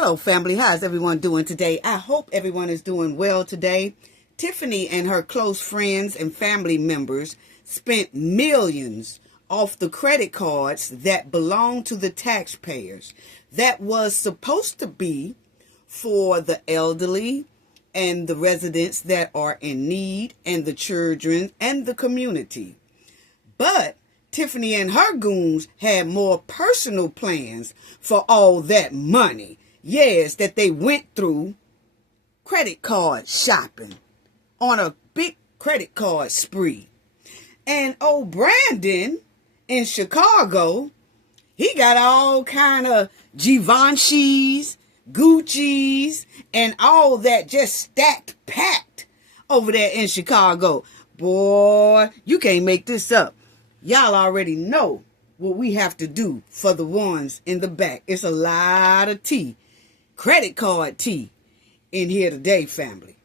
Hello, family. How's everyone doing today? I hope everyone is doing well today. Tiffany and her close friends and family members spent millions off the credit cards that belong to the taxpayers that was supposed to be for the elderly and the residents that are in need and the children and the community. But Tiffany and her goons had more personal plans for all that money. Yes, that they went through credit card shopping on a big credit card spree. And old Brandon in Chicago, he got all kind of Givenchy's, Gucci's, and all that just stacked, packed over there in Chicago. Boy, you can't make this up. Y'all already know what we have to do for the ones in the back. It's a lot of tea, credit card tea, in here today, family.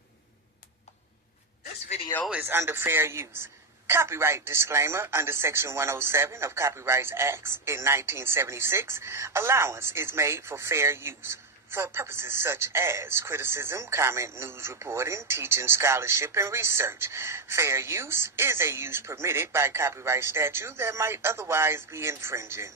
This video is under fair use. Copyright disclaimer under Section 107 of Copyright Acts in 1976. Allowance is made for fair use for purposes such as criticism, comment, news reporting, teaching, scholarship, and research. Fair use is a use permitted by copyright statute that might otherwise be infringing.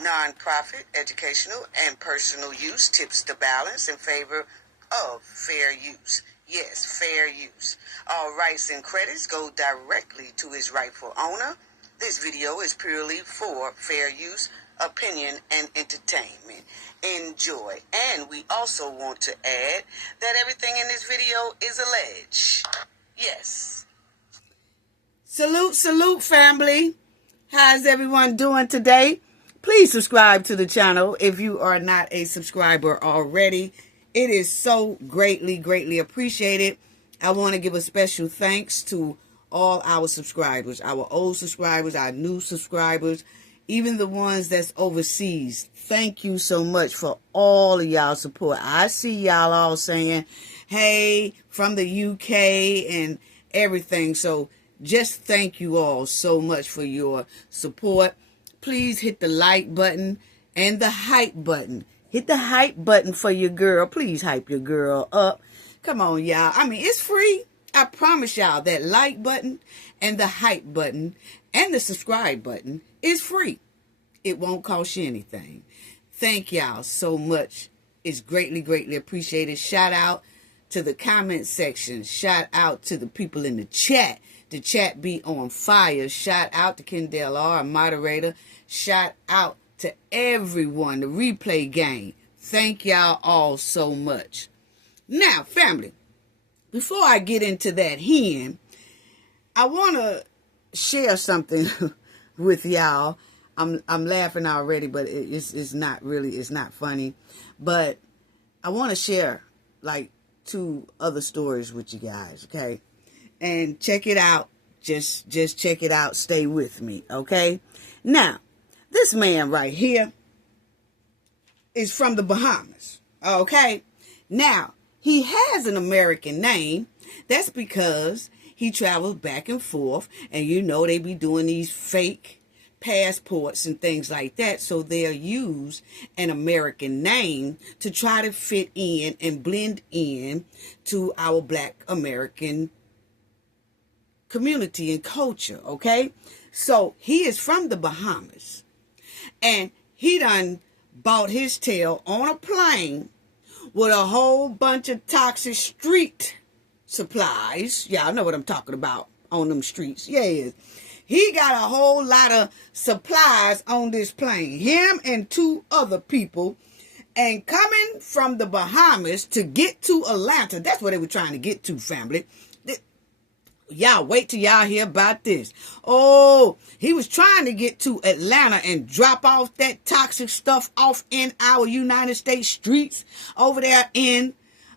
Non-profit, educational, and personal use tips the balance in favor of fair use. Yes, fair use. All rights and credits go directly to its rightful owner. This video is purely for fair use, opinion, and entertainment. Enjoy. And we also want to add that everything in this video is alleged. Yes. Salute, salute, family. How's everyone doing today? Please subscribe to the channel if you are not a subscriber already. It is so greatly appreciated. I want to give a special thanks to all our subscribers, our old subscribers, our new subscribers, even the ones that's overseas. Thank you so much for all of y'all support. I see y'all all saying, hey, from the UK and everything. So just thank you all so much for your support. Please hit the like button and the hype button. Hit the hype button for your girl. Please hype your girl up. Come on, y'all. I mean, it's free. I promise y'all that like button and the hype button and the subscribe button is free. It won't cost you anything. Thank y'all so much. It's greatly appreciated. Shout out to the comment section. Shout out to the people in the chat. The chat be on fire. Shout out to Kendall R, moderator. Shout out to everyone, the replay gang. Thank y'all all so much. Now, family, before I get into that hen, I want to share something with y'all. I'm laughing already, but it's not really, it's not funny. But I want to share like 2 other stories with you guys, okay? And check it out. Just check it out. Stay with me, okay? Now, this man right here is from the Bahamas, okay? Now, he has an American name. That's because he travels back and forth, and you know they be doing these fake passports and things like that, so they'll use an American name to try to fit in and blend in to our Black American community and culture, okay? So he is from the Bahamas, and he done bought his tail on a plane with a whole bunch of toxic street supplies. Y'all know what I'm talking about on them streets. Yes. He got a whole lot of supplies on this plane. Him and 2 other people. And coming from the Bahamas to get to Atlanta. That's what they were trying to get to, family. Y'all wait till y'all hear about this. Oh, he was trying to get to Atlanta and drop off that toxic stuff off in our United States streets over there in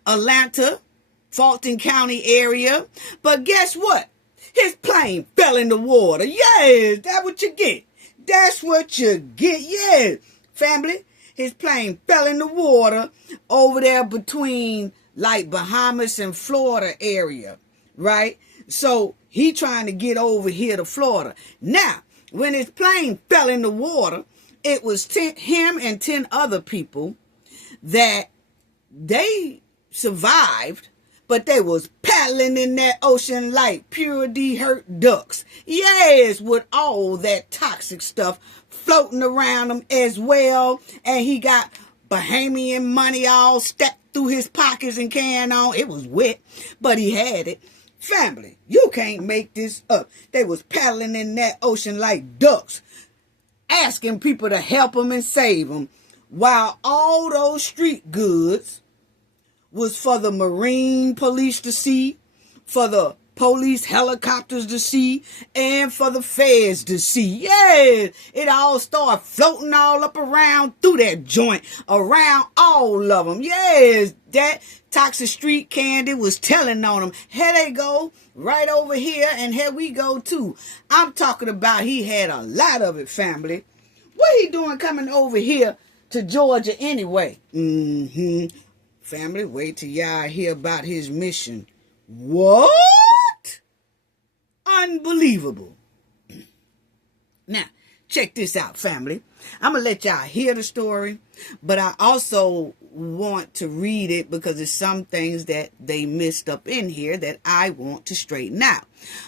Atlanta, Fulton County area. But guess what? His plane fell in the water. Yes, that's what you get. That's what you get. Yeah, family. His plane fell in the water over there between like Bahamas and Florida area, right? So he trying to get over here to Florida. Now, when his plane fell in the water, it was him and 10 other people that they survived, but they was paddling in that ocean like pure hurt ducks. Yes, with all that toxic stuff floating around him as well. And he got Bahamian money all stacked through his pockets and carrying on. It was wet, but he had it. Family, you can't make this up. They was paddling in that ocean like ducks, asking people to help them and save them, while all those street goods was for the Marine police to see, for the police helicopters to see, and for the feds to see. Yeah, it all started floating all up around through that joint, around all of them. Yes, that toxic street candy was telling on them. Here they go, right over here, and here we go too. I'm talking about he had a lot of it, family. What he doing coming over here to Georgia anyway? Family, wait till y'all hear about his mission. What? Unbelievable. Now, check this out, family. I'm going to let y'all hear the story, but I also want to read it because there's some things that they missed up in here that I want to straighten out.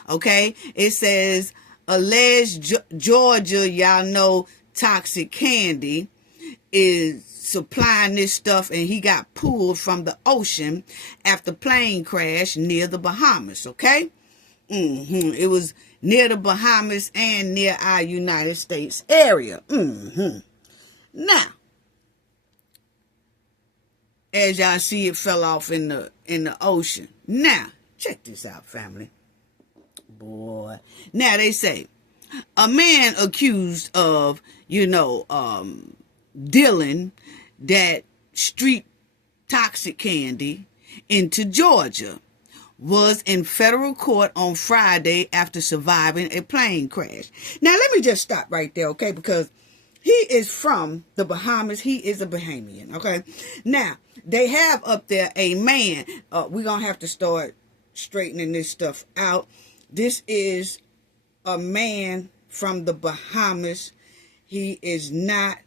Okay? It says, alleged Georgia, y'all know, toxic candy is supplying this stuff, and he got pulled from the ocean after plane crash near the Bahamas. Okay, it was near the Bahamas and near our United States area. Now, as y'all see, it fell off in the ocean. Now, check this out, family. Boy, now they say a man accused of, dealing that street toxic candy into Georgia was in federal court on Friday after surviving a plane crash. Now, let me just stop right there, okay? Because he is from the Bahamas. He is a Bahamian, okay? Now, they have up there a man. We're going to have to start straightening this stuff out. This is a man from the Bahamas. He is not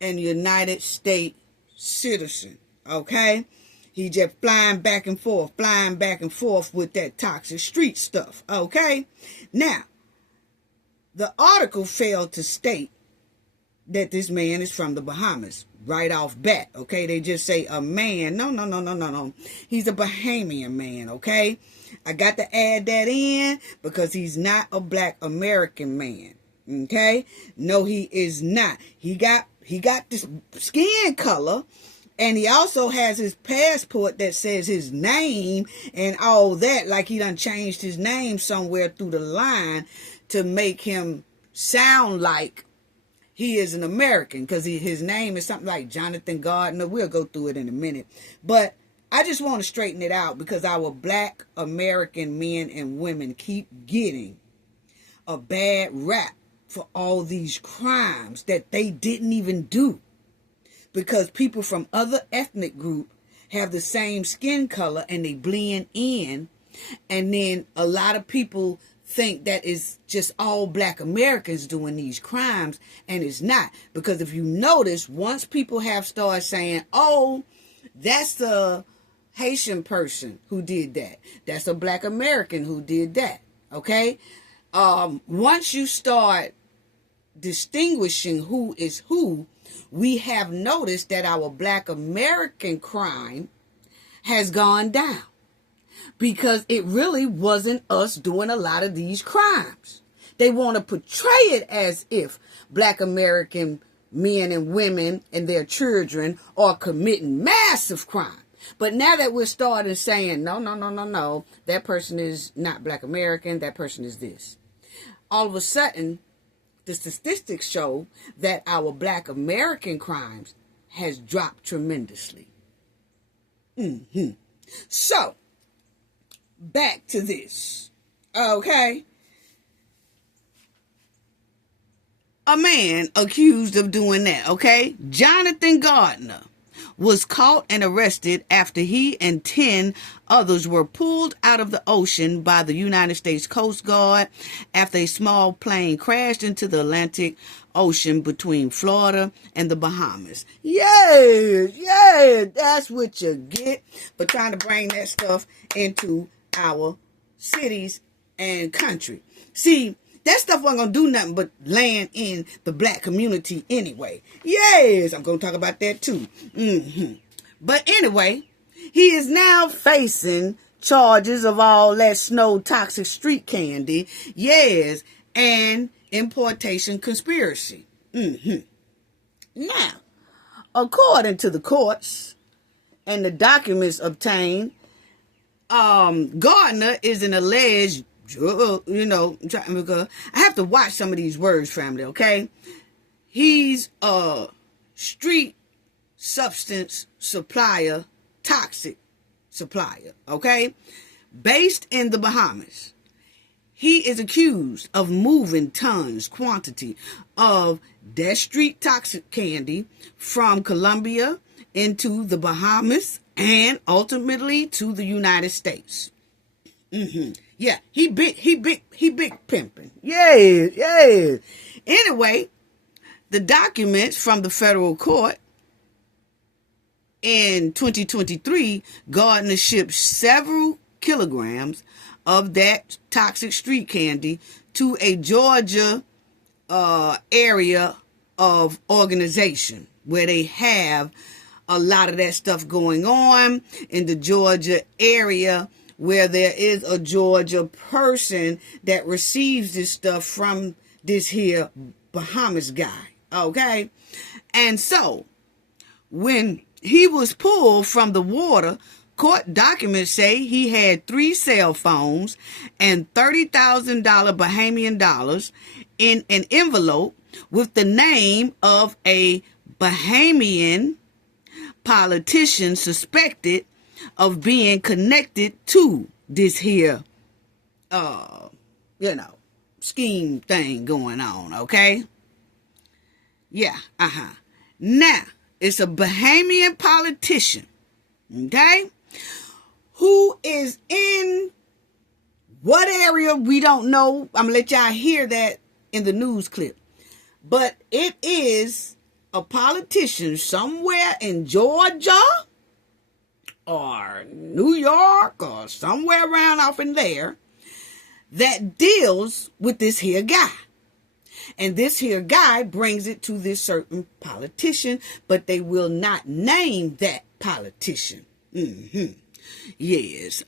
an United States citizen, okay? He just flying back and forth with that toxic street stuff, okay? Now, the article failed to state that this man is from the Bahamas right off bat, okay? They just say a man. No. He's a Bahamian man, okay? I got to add that in because he's not a black American man, okay? No, he is not. He got this skin color, and he also has his passport that says his name and all that, like he done changed his name somewhere through the line to make him sound like he is an American, because his name is something like Jonathan Gardner. We'll go through it in a minute. But I just want to straighten it out because our black American men and women keep getting a bad rap for all these crimes that they didn't even do, because people from other ethnic group have the same skin color and they blend in, and then a lot of people think that it's just all black Americans doing these crimes, and it's not. Because if you notice, once people have started saying, oh, that's a Haitian person who did that, that's a black American who did that, okay? Once you start distinguishing who is who, we have noticed that our black American crime has gone down, because it really wasn't us doing a lot of these crimes. They want to portray it as if black American men and women and their children are committing massive crime. But now that we're starting saying, no, that person is not black American, that person is this, all of a sudden, the statistics show that our black American crimes has dropped tremendously. So, back to this, okay? A man accused of doing that, okay? Jonathan Gardner was caught and arrested after he and 10 others were pulled out of the ocean by the United States Coast Guard after a small plane crashed into the Atlantic Ocean between Florida and the Bahamas. Yeah, that's what you get for trying to bring that stuff into our cities and country. See, that stuff wasn't going to do nothing but land in the black community anyway. Yes, I'm going to talk about that too. But anyway, he is now facing charges of all that snow toxic street candy. Yes, and importation conspiracy. Now, according to the courts and the documents obtained, Gardner is an alleged, I have to watch some of these words, family, okay? He's a street substance supplier, toxic supplier, okay? Based in the Bahamas. He is accused of moving tons quantity of that street toxic candy from Colombia into the Bahamas and ultimately to the United States. Yeah, he big pimping. Yeah. Anyway, the documents from the federal court in 2023, Gardner shipped several kilograms of that toxic street candy to a Georgia area of organization where they have a lot of that stuff going on in the Georgia area, where there is a Georgia person that receives this stuff from this here Bahamas guy, okay? And so, when he was pulled from the water, court documents say he had 3 cell phones and $30,000 Bahamian dollars in an envelope with the name of a Bahamian politician suspected of being connected to this here, scheme thing going on, okay? Yeah, Now, it's a Bahamian politician, okay, who is in what area, we don't know. I'm going to let y'all hear that in the news clip. But it is a politician somewhere in Georgia or New York or somewhere around off in there that deals with this here guy. And this here guy brings it to this certain politician, but they will not name that politician. Yes.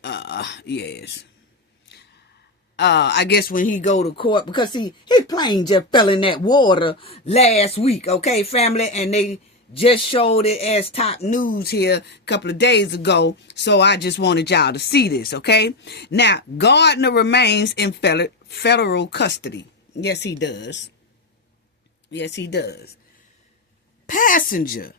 I guess when he go to court, because his plane just fell in that water last week, okay, family, and they just showed it as top news here a couple of days ago, so I just wanted y'all to see this, okay? Now, Gardner remains in federal custody. Yes, he does. Passenger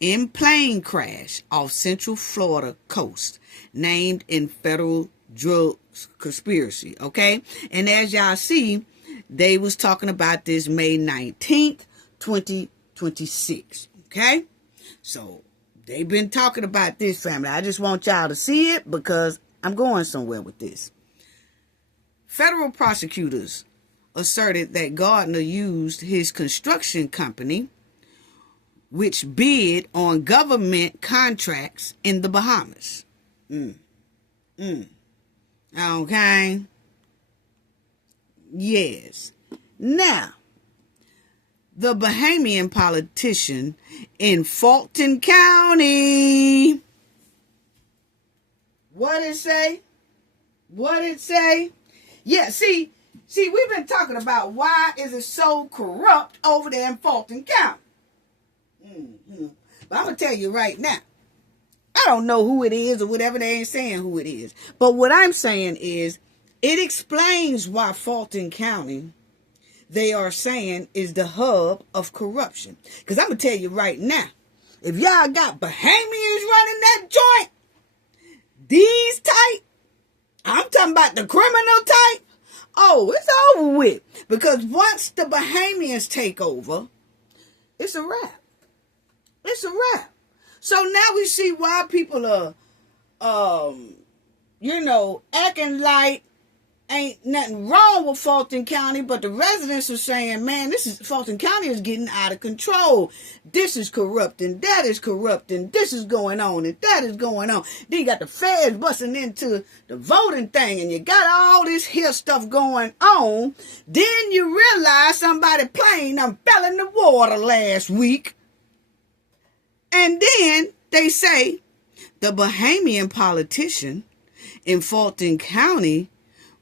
in plane crash off Central Florida coast, named in federal drug conspiracy, okay? And as y'all see, they was talking about this May 19th, 2026, okay? So, they've been talking about this, family. I just want y'all to see it because I'm going somewhere with this. Federal prosecutors asserted that Gardner used his construction company, which bid on government contracts in the Bahamas. Okay. Yes. Now, the Bahamian politician in Fulton County. What it say? Yeah, see, we've been talking about why is it so corrupt over there in Fulton County. But I'm going to tell you right now, I don't know who it is or whatever. They ain't saying who it is. But what I'm saying is, it explains why Fulton County, they are saying, is the hub of corruption. Because I'm going to tell you right now, if y'all got Bahamians running that joint, these type, I'm talking about the criminal type, oh, it's over with. Because once the Bahamians take over, it's a wrap. So now we see why people are, acting like ain't nothing wrong with Fulton County, but the residents are saying, man, Fulton County is getting out of control. This is corrupt, and that is corrupt, and this is going on, and that is going on. Then you got the feds busting into the voting thing, and you got all this here stuff going on. Then you realize somebody plane fell in the water last week. And then they say the Bahamian politician in Fulton County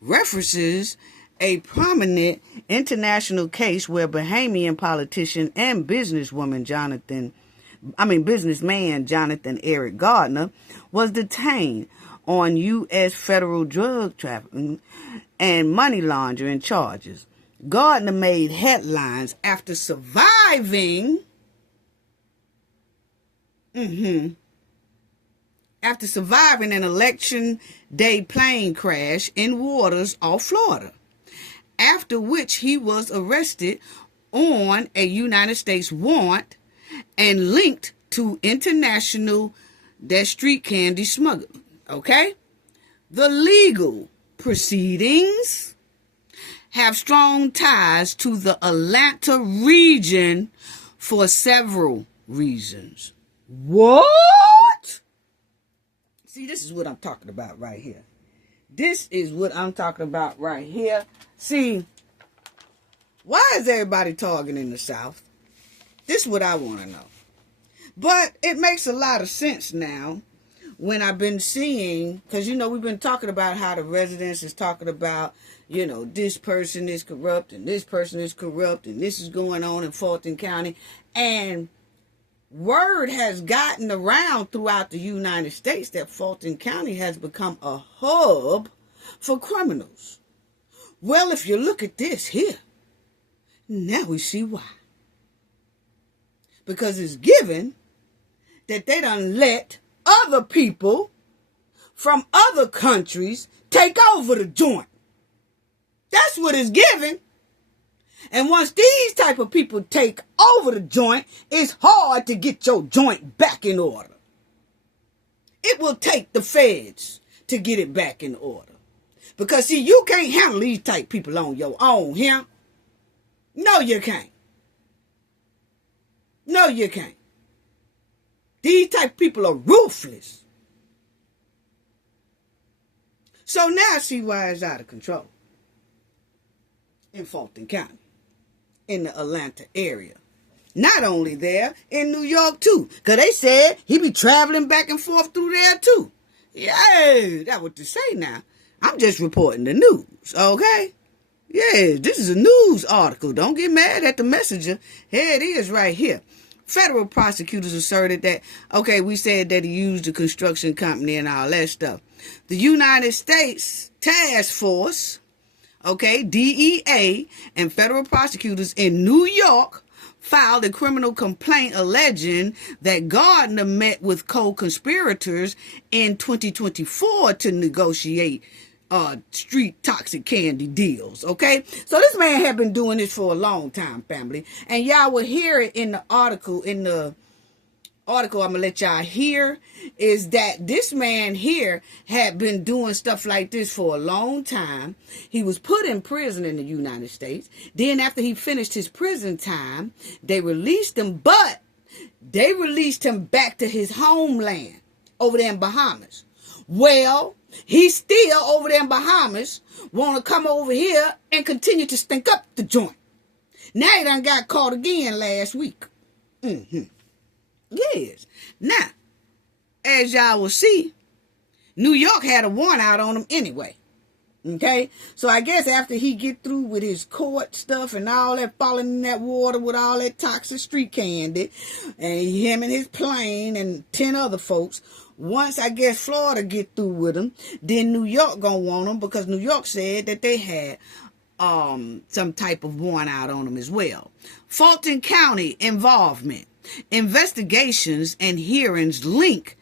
references a prominent international case where Bahamian politician and businessman Jonathan Eric Gardner was detained on U.S. federal drug trafficking and money laundering charges. Gardner made headlines after surviving an election day plane crash in waters off Florida, after which he was arrested on a United States warrant and linked to international street candy smuggling. Okay? The legal proceedings have strong ties to the Atlanta region for several reasons. What? See, this is what I'm talking about right here. See, why is everybody talking in the South? This is what I want to know. But it makes a lot of sense now when I've been seeing, because, we've been talking about how the residents is talking about, this person is corrupt and this person is corrupt and this is going on in Fulton County. And word has gotten around throughout the United States that Fulton County has become a hub for criminals. Well, if you look at this here, now we see why. Because it's given that they done let other people from other countries take over the joint. That's what it's given. And once these type of people take over the joint, it's hard to get your joint back in order. It will take the feds to get it back in order. Because, see, you can't handle these type people on your own, here. No, you can't. No, you can't. These type of people are ruthless. So now I see why it's out of control in Fulton County, in the Atlanta area. Not only there, in New York too. Because they said he be traveling back and forth through there too. Yeah, that's what they say now. I'm just reporting the news, okay? Yeah, this is a news article. Don't get mad at the messenger. Here it is right here. Federal prosecutors asserted that, we said that he used a construction company and all that stuff. The United States Task Force, DEA, and federal prosecutors in New York filed a criminal complaint alleging that Gardner met with co-conspirators in 2024 to negotiate street toxic candy deals, okay? So this man had been doing this for a long time, family. And y'all will hear it in the article. In the article I'm going to let y'all hear is that this man here had been doing stuff like this for a long time. He was put in prison in the United States. Then after he finished his prison time, they released him, but they released him back to his homeland over there in Bahamas. Well, he's still over there in Bahamas, want to come over here and continue to stink up the joint. Now he done got caught again last week. Yes. Now, as y'all will see, New York had a warrant out on him anyway. Okay? So I guess after he get through with his court stuff and all that, falling in that water with all that toxic street candy, and him and his plane and 10 other folks, once I guess Florida get through with him, then New York gonna want him, because New York said that they had some type of warrant out on him as well. Fulton County involvement. Investigations and hearings link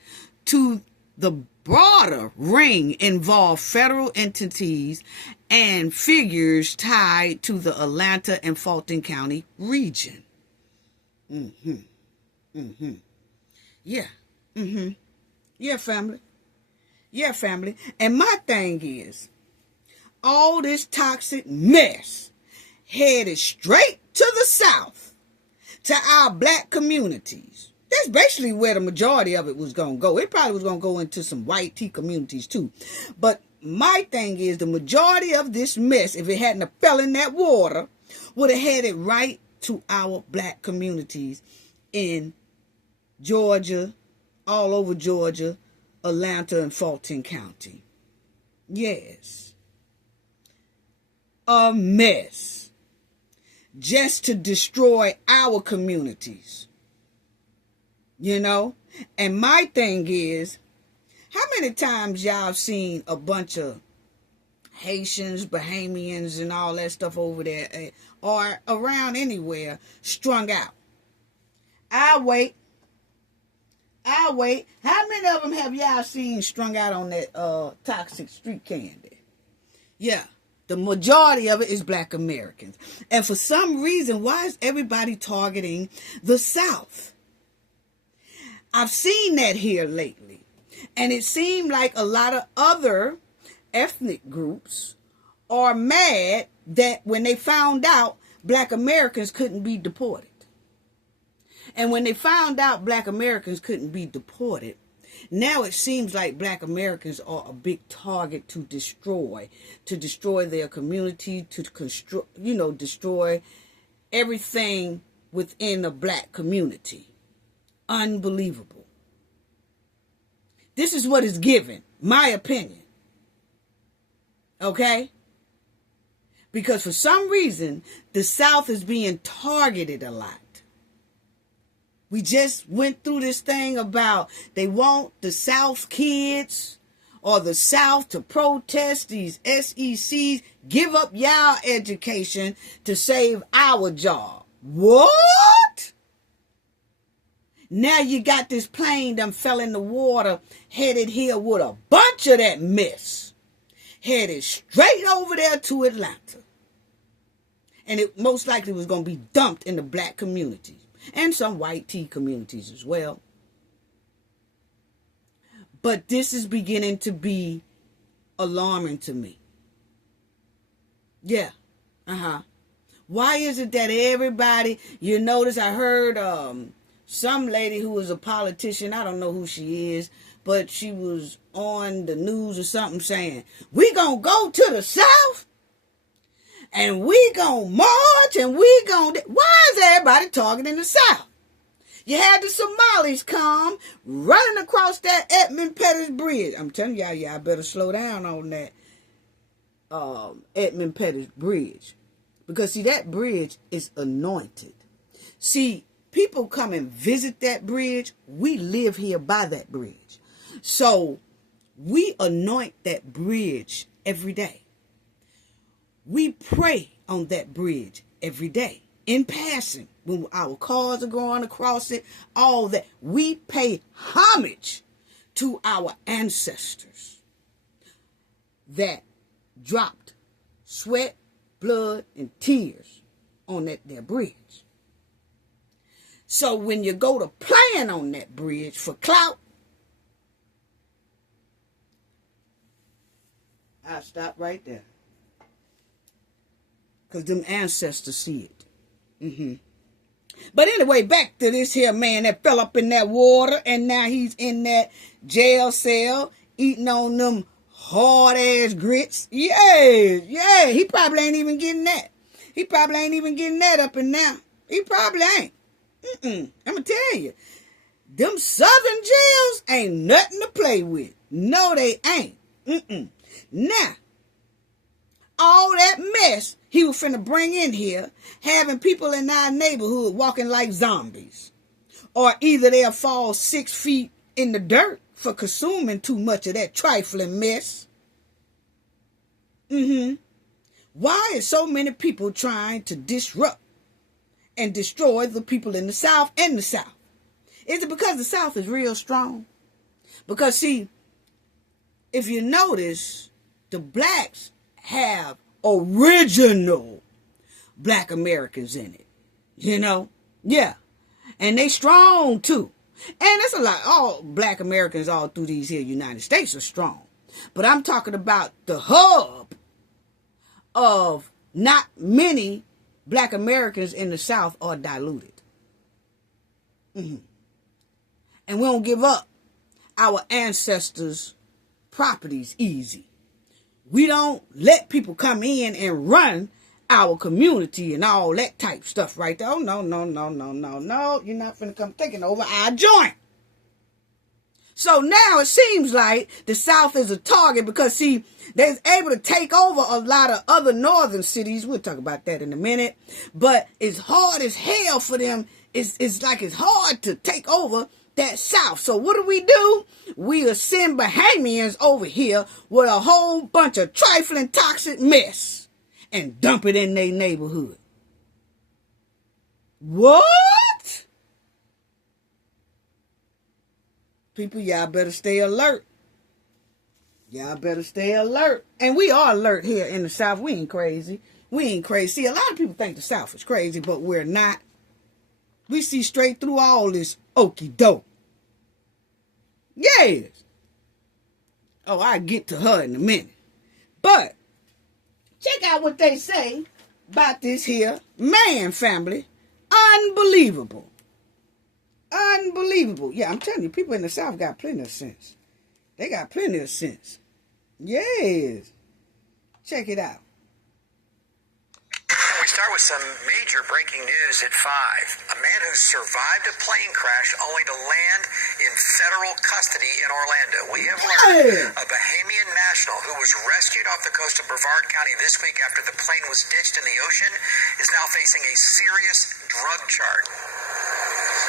to the broader ring involve federal entities and figures tied to the Atlanta and Fulton County region. Yeah. Mm-hmm. Yeah, family. Yeah, family. And my thing is, all this toxic mess headed straight to the South, to our black communities. That's basically where the majority of it was going to go. It probably was going to go into some white tea communities too. But my thing is, the majority of this mess, if it hadn't have fell in that water, would have headed right to our black communities in Georgia, all over Georgia, Atlanta, and Fulton County. Yes. A mess. Just to destroy our communities. You know? And my thing is, how many times y'all seen a bunch of Haitians, Bahamians, and all that stuff over there, or around anywhere, strung out? I'll wait. How many of them have y'all seen strung out on that toxic street candy? Yeah. The majority of it is black Americans. And for some reason, why is everybody targeting the South? I've seen that here lately. And it seemed like a lot of other ethnic groups are mad that when they found out black Americans couldn't be deported. And when they found out black Americans couldn't be deported, now it seems like black Americans are a big target to destroy their community, to destroy everything within the black community. Unbelievable. This is what is given, my opinion. Okay? Because for some reason, the South is being targeted a lot. We just went through this thing about they want the South kids or the South to protest these SECs, give up y'all education to save our job. What? Now you got this plane done fell in the water, headed here with a bunch of that mess, headed straight over there to Atlanta. And it most likely was going to be dumped in the black communities. And some white tea communities as well. But this is beginning to be alarming to me. Yeah. Why is it that everybody, you notice I heard some lady who was a politician, I don't know who she is, but she was on the news or something saying, we gonna go to the South and we gonna march and we gonna... Why is everybody talking in the South? You had the Somalis come running across that Edmund Pettus Bridge. I'm telling y'all better slow down on that Edmund Pettus Bridge. Because, see, that bridge is anointed. See, people come and visit that bridge. We live here by that bridge. So, we anoint that bridge every day. We pray on that bridge every day. In passing, when our cars are going across it, all that. We pay homage to our ancestors that dropped sweat, blood, and tears on that there bridge. So when you go to playing on that bridge for clout, I'll stop right there. Because them ancestors see it. But anyway, back to this here man that fell up in that water and now he's in that jail cell eating on them hard-ass grits. Yeah, he probably ain't even getting that. He probably ain't even getting that up and now. He probably ain't. I'm going to tell you, them southern jails ain't nothing to play with. No, they ain't. Now, all that mess he was finna bring in here, having people in our neighborhood walking like zombies. Or either they'll fall 6 feet in the dirt for consuming too much of that trifling mess. Why is so many people trying to disrupt and destroy the people in the South and the South? Is it because the South is real strong? Because, see, if you notice, the blacks have original black Americans in it. You know? Yeah. And they strong, too. And it's a lot. All black Americans all through these here United States are strong. But I'm talking about the hub of not many black Americans in the South are diluted. And we don't give up our ancestors' properties easy. We don't let people come in and run our community and all that type stuff right there. Oh, no. You're not finna come taking over our joint. So now it seems like the South is a target because, see, they're able to take over a lot of other northern cities. We'll talk about that in a minute. But it's hard as hell for them. It's like it's hard to take over that South. So what do? We send Bahamians over here with a whole bunch of trifling toxic mess and dump it in their neighborhood. What? People, y'all better stay alert. Y'all better stay alert. And we are alert here in the South. We ain't crazy. See, a lot of people think the South is crazy, but we're not. We see straight through all this okie doke. Yes. Oh, I'll get to her in a minute. But check out what they say about this here man family. Unbelievable. Yeah, I'm telling you, people in the South got plenty of sense. They got plenty of sense. Yes. Check it out. We start with some major breaking news at 5. A man who survived a plane crash only to land in federal custody in Orlando. We have learned a Bahamian national who was rescued off the coast of Brevard County this week after the plane was ditched in the ocean is now facing a serious drug charge.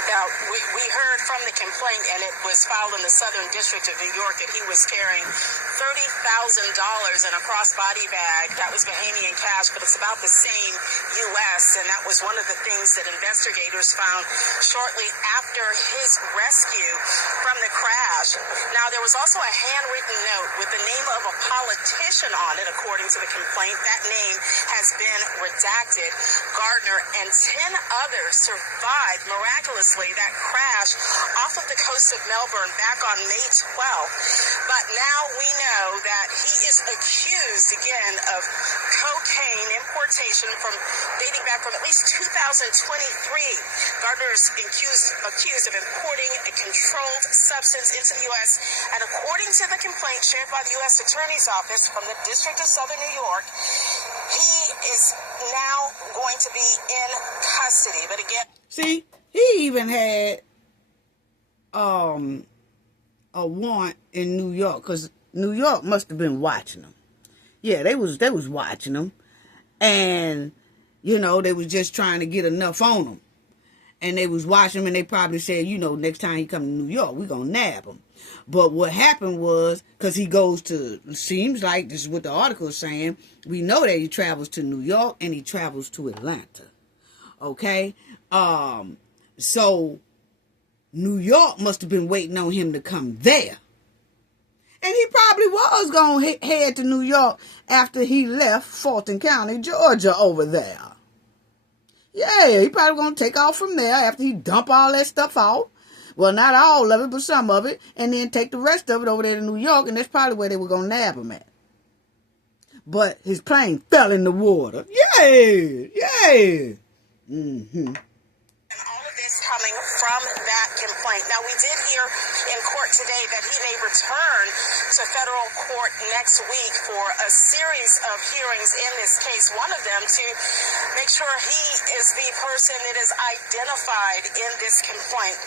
Now, we heard from the complaint, and it was filed in the Southern District of New York, that he was carrying $30,000 in a crossbody bag. That was Bahamian cash, but it's about the same U.S., and that was one of the things that investigators found shortly after his rescue from the crash. Now, there was also a handwritten note with the name of a politician on it, according to the complaint. That name has been redacted. Gardner and 10 others survived miraculously that crash off of the coast of Melbourne back on May 12th. But now we know that he is accused again of cocaine importation dating back from at least 2023. Gardner is accused of importing a controlled substance into the U.S. And according to the complaint shared by the U.S. Attorney's Office from the District of Southern New York, he is now going to be in custody. But again, see, he even had a warrant in New York, because New York must have been watching him. Yeah, they was watching him, and you know, they was just trying to get enough on him, and they was watching him, and they probably said, you know, next time he come to New York, we gonna nab him. But what happened was, because he goes to, seems like this is what the article is saying, we know that he travels to New York and he travels to Atlanta. Okay, so New York must have been waiting on him to come there. And he probably was going to head to New York after he left Fulton County, Georgia over there. Yeah, he probably going to take off from there after he dump all that stuff out. Well, not all of it, but some of it. And then take the rest of it over there to New York. And that's probably where they were going to nab him at. But his plane fell in the water. Yeah. Mm-hmm. Coming from that complaint. Now, we did hear in court today that he may return to federal court next week for a series of hearings in this case. One of them to make sure he is the person that is identified in this complaint.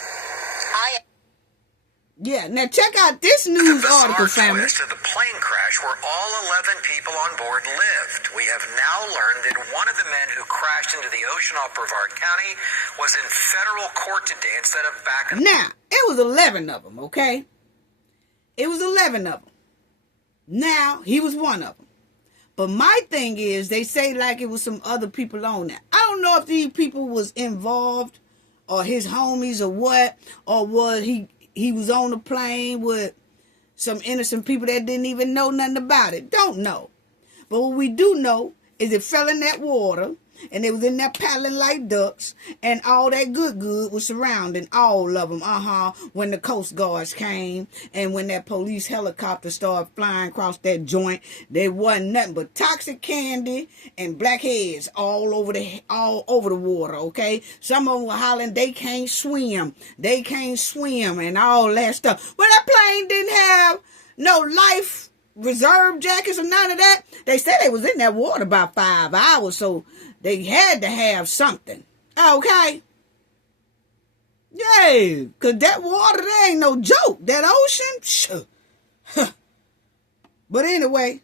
Yeah, now check out this news article, family. The the plane crash where all 11 people on board lived. We have now learned that one of the men who crashed into the ocean off Brevard County was in federal court today instead of back in... Now, it was 11 of them, okay? It was 11 of them. Now, he was one of them. But my thing is, they say like it was some other people on there. I don't know if these people was involved or his homies or what, or was he was on the plane with some innocent people that didn't even know nothing about it. Don't know. But what we do know is it fell in that water. and they was in there paddling like ducks, and all that good was surrounding all of them. When the Coast Guards came, and when that police helicopter started flying across that joint, there wasn't nothing but toxic candy and blackheads all over the water. Okay, some of them were hollering they can't swim, and all that stuff. But that plane didn't have no life reserve jackets or none of that. They said they was in that water about 5 hours, so they had to have something. Okay? Yeah, because that water, there ain't no joke. That ocean, sure. But anyway,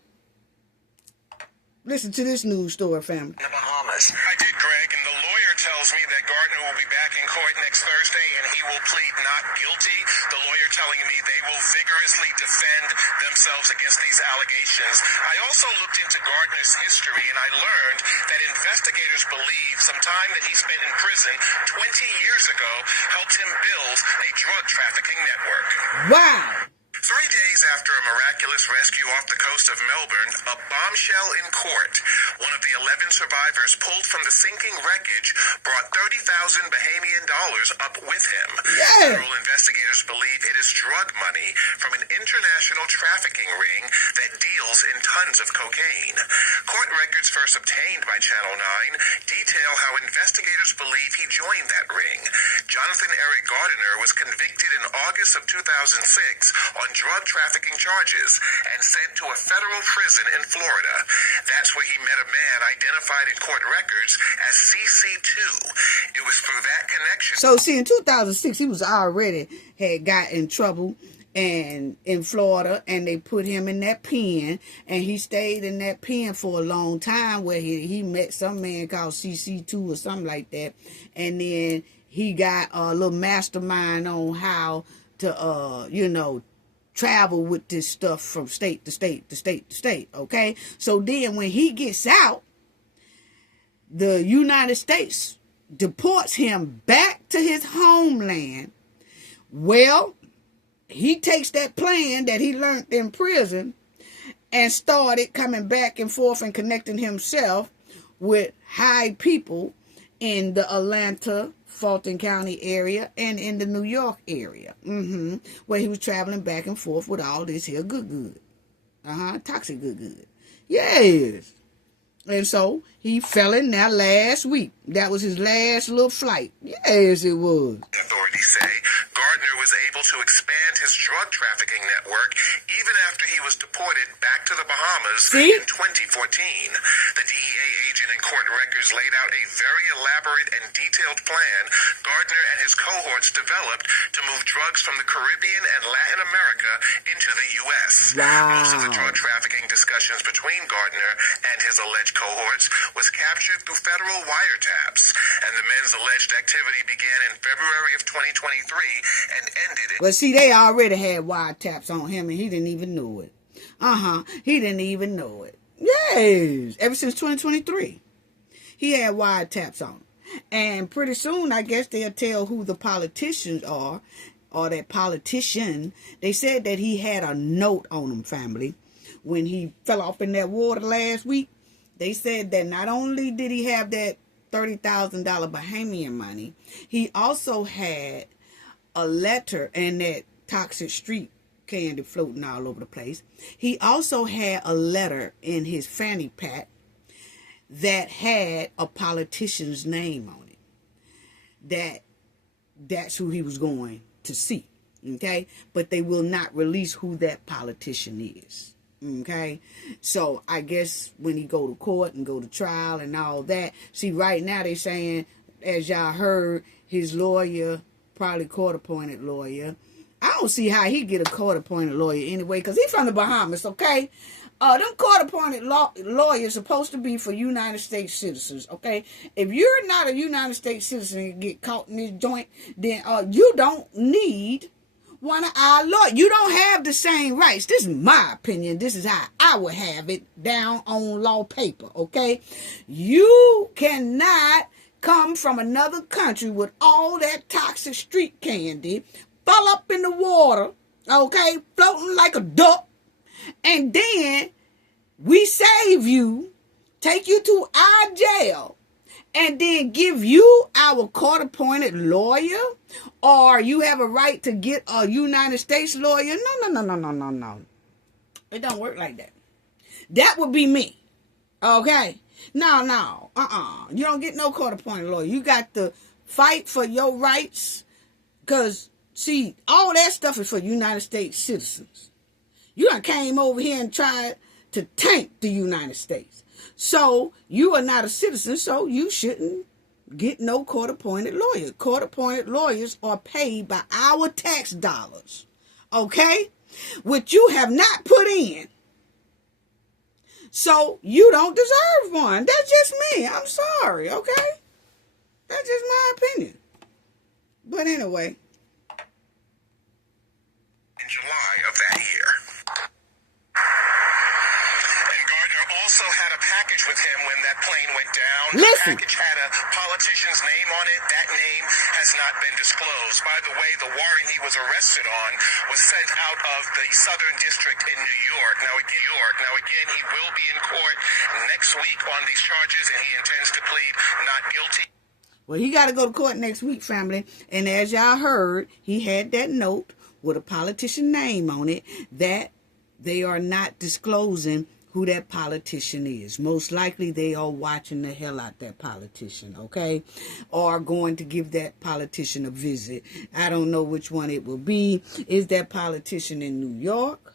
listen to this news story, family. The Bahamas. I did, Greg, and the lawyer tells me that Gardner will be back in court next Thursday and he will plead not guilty. The lawyer telling me they will vigorously defend themselves against these allegations. I also looked into Gardner's history and I learned that investigators believe some time that he spent in prison 20 years ago helped him build a drug trafficking network. Wow. 3 days after a miraculous rescue off the coast of Melbourne, a bombshell in court. One of the 11 survivors pulled from the sinking wreckage brought $30,000 Bahamian dollars up with him. Yeah. Federal investigators believe it is drug money from an international trafficking ring that deals in tons of cocaine. Court records first obtained by Channel 9 detail how investigators believe he joined that ring. Jonathan Eric Gardner was convicted in August of 2006 on drug trafficking charges and sent to a federal prison in Florida. That's where he met a man identified in court records as CC2. It was through that connection. So, see, in 2006, he was already had got in trouble and in Florida, and they put him in that pen, and he stayed in that pen for a long time where he met some man called CC2 or something like that, and then he got a little mastermind on how to, travel with this stuff from state to state to state to state, okay? So then when he gets out, the United States deports him back to his homeland. Well, he takes that plan that he learned in prison and started coming back and forth and connecting himself with high people in the Atlanta, Fulton County area and in the New York area, where he was traveling back and forth with all this here good. Toxic good. Yes. And so he fell in there last week. That was his last little flight. Yes, it was. Authorities say Gardner was able to expand his drug trafficking network even after he was deported back to the Bahamas in 2014. The DEA agent in court records laid out a very elaborate and detailed plan Gardner and his cohorts developed to move drugs from the Caribbean and Latin America into the U.S. Wow. Most of the drug trafficking discussions between Gardner and his alleged cohorts was captured through federal wiretaps, and the men's alleged activity began in February of 2023 and ended in... Well, see, they already had wiretaps on him, and he didn't even know it. He didn't even know it. Yes, ever since 2023. He had wiretaps on him. And pretty soon, I guess they'll tell who the politicians are, or that politician. They said that he had a note on him, family. When he fell off in that water last week, they said that not only did he have that $30,000 Bahamian money, he also had a letter and that toxic street candy floating all over the place. He also had a letter in his fanny pack that had a politician's name on it. That's who he was going to see. Okay? But they will not release who that politician is. Okay, so I guess when he go to court and go to trial and all that, see, right now they saying, as y'all heard, his lawyer, probably court-appointed lawyer. I don't see how he get a court-appointed lawyer anyway, because he's from the Bahamas, okay? Them court-appointed lawyers supposed to be for United States citizens, okay? If you're not a United States citizen and get caught in this joint, then you don't need one of our lawyers. You don't have the same rights. This is my opinion. This is how I would have it down on law paper, okay? You cannot come from another country with all that toxic street candy, fall up in the water, okay, floating like a duck, and then we save you, take you to our jail, and then give you our court-appointed lawyer, or you have a right to get a United States lawyer. No. It don't work like that. That would be me. Okay? No. You don't get no court-appointed lawyer. You got to fight for your rights, because, see, all that stuff is for United States citizens. You done came over here and tried to tank the United States. So you are not a citizen, so you shouldn't get no court-appointed lawyer. Court-appointed lawyers are paid by our tax dollars, okay? Which you have not put in. So you don't deserve one. That's just me. I'm sorry, okay? That's just my opinion. But anyway. In July of that year. Also had a package with him when that plane went down. Listen. The package had a politician's name on it. That name has not been disclosed. By the way, the warrant he was arrested on was sent out of the Southern District in New York. Now again, he will be in court next week on these charges, and he intends to plead not guilty. Well, he got to go to court next week, family. And as y'all heard, he had that note with a politician name on it that they are not disclosing who that politician is. Most likely they are watching the hell out that politician, okay? Or going to give that politician a visit. I don't know which one it will be. Is that politician in New York?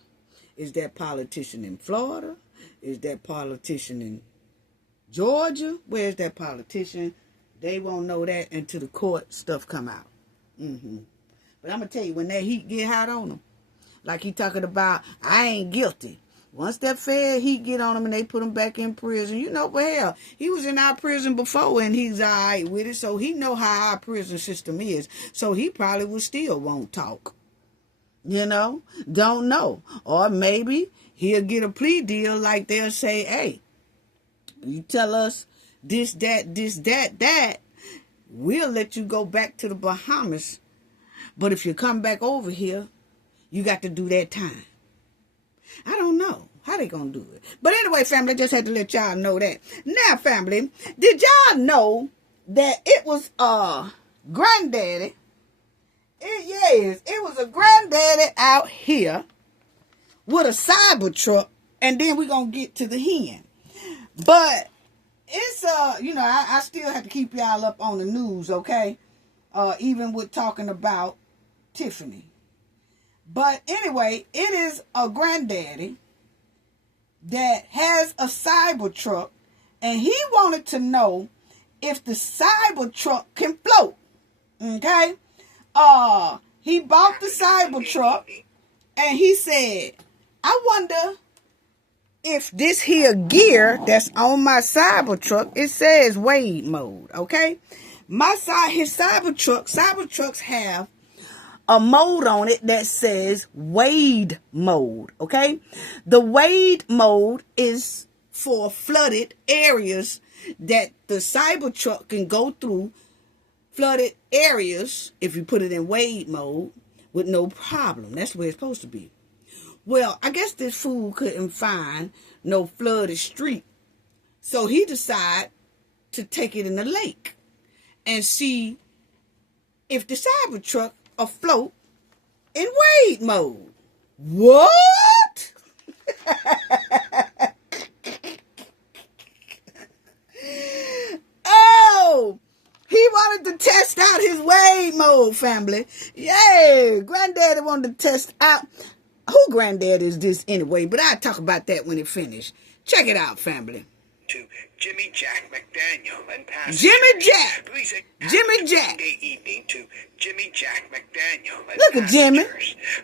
Is that politician in Florida? Is that politician in Georgia? Where's that politician? They won't know that until the court stuff come out. But I'm going to tell you, when that heat get hot on them, like he talking about, I ain't guilty. Once that Fed heat get on him and they put him back in prison, you know, but hell, he was in our prison before and he's all right with it. So he know how our prison system is. So he probably will still won't talk. You know, don't know. Or maybe he'll get a plea deal like they'll say, hey, you tell us this, that, we'll let you go back to the Bahamas. But if you come back over here, you got to do that time. I don't know how they gonna do it. But anyway, family, I just had to let y'all know that. Now, family, did y'all know that it was granddaddy? It was a granddaddy out here with a cyber truck, and then we're gonna get to the hen. But it's I still have to keep y'all up on the news, okay? Even with talking about Tiffany. But anyway, it is a granddaddy that has a cyber truck, and he wanted to know if the cyber truck can float. Okay? He bought the cyber truck, and he said, I wonder if this here gear that's on my cyber truck, it says wade mode. Okay? His cyber trucks have a mode on it that says wade mode, okay? The wade mode is for flooded areas that the cyber truck can go through, flooded areas, if you put it in wade mode, with no problem. That's where it's supposed to be. Well, I guess this fool couldn't find no flooded street, so he decided to take it in the lake and see if the cyber truck afloat in wade mode. What? Oh, he wanted to test out his wade mode, family. Yay, granddaddy wanted to test out. Who granddaddy is this anyway? But I'll talk about that when it finished. Check it out, family. To Jimmy Jack McDaniel and Pastor Jimmy Jack. Jimmy Jack. Monday evening to Jimmy Jack McDaniel and Look at Jimmy.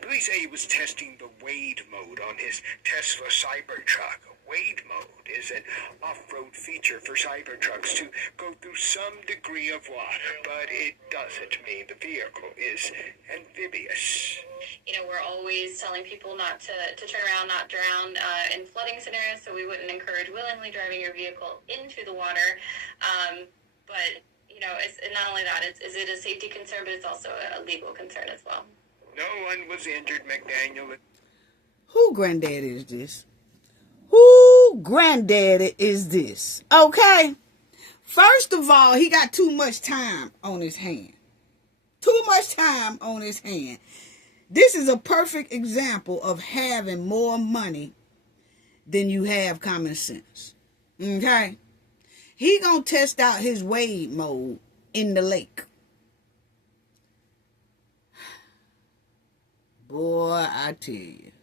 Police say he was testing the wade mode on his Tesla Cybertruck. Wade mode is an off-road feature for Cybertrucks to go through some degree of water, but it doesn't mean the vehicle is amphibious. You know, we're always telling people not to turn around, not drown in flooding scenarios, so we wouldn't encourage willingly driving your vehicle into the water. But, you know, it's not only that, is it a safety concern, but it's also a legal concern as well. No one was injured, McDaniel. Who granddaddy is this? Who granddaddy is this? Okay. First of all, he got too much time on his hand. Too much time on his hand. This is a perfect example of having more money than you have common sense. Okay? He gonna test out his wade mode in the lake. Boy, I tell you.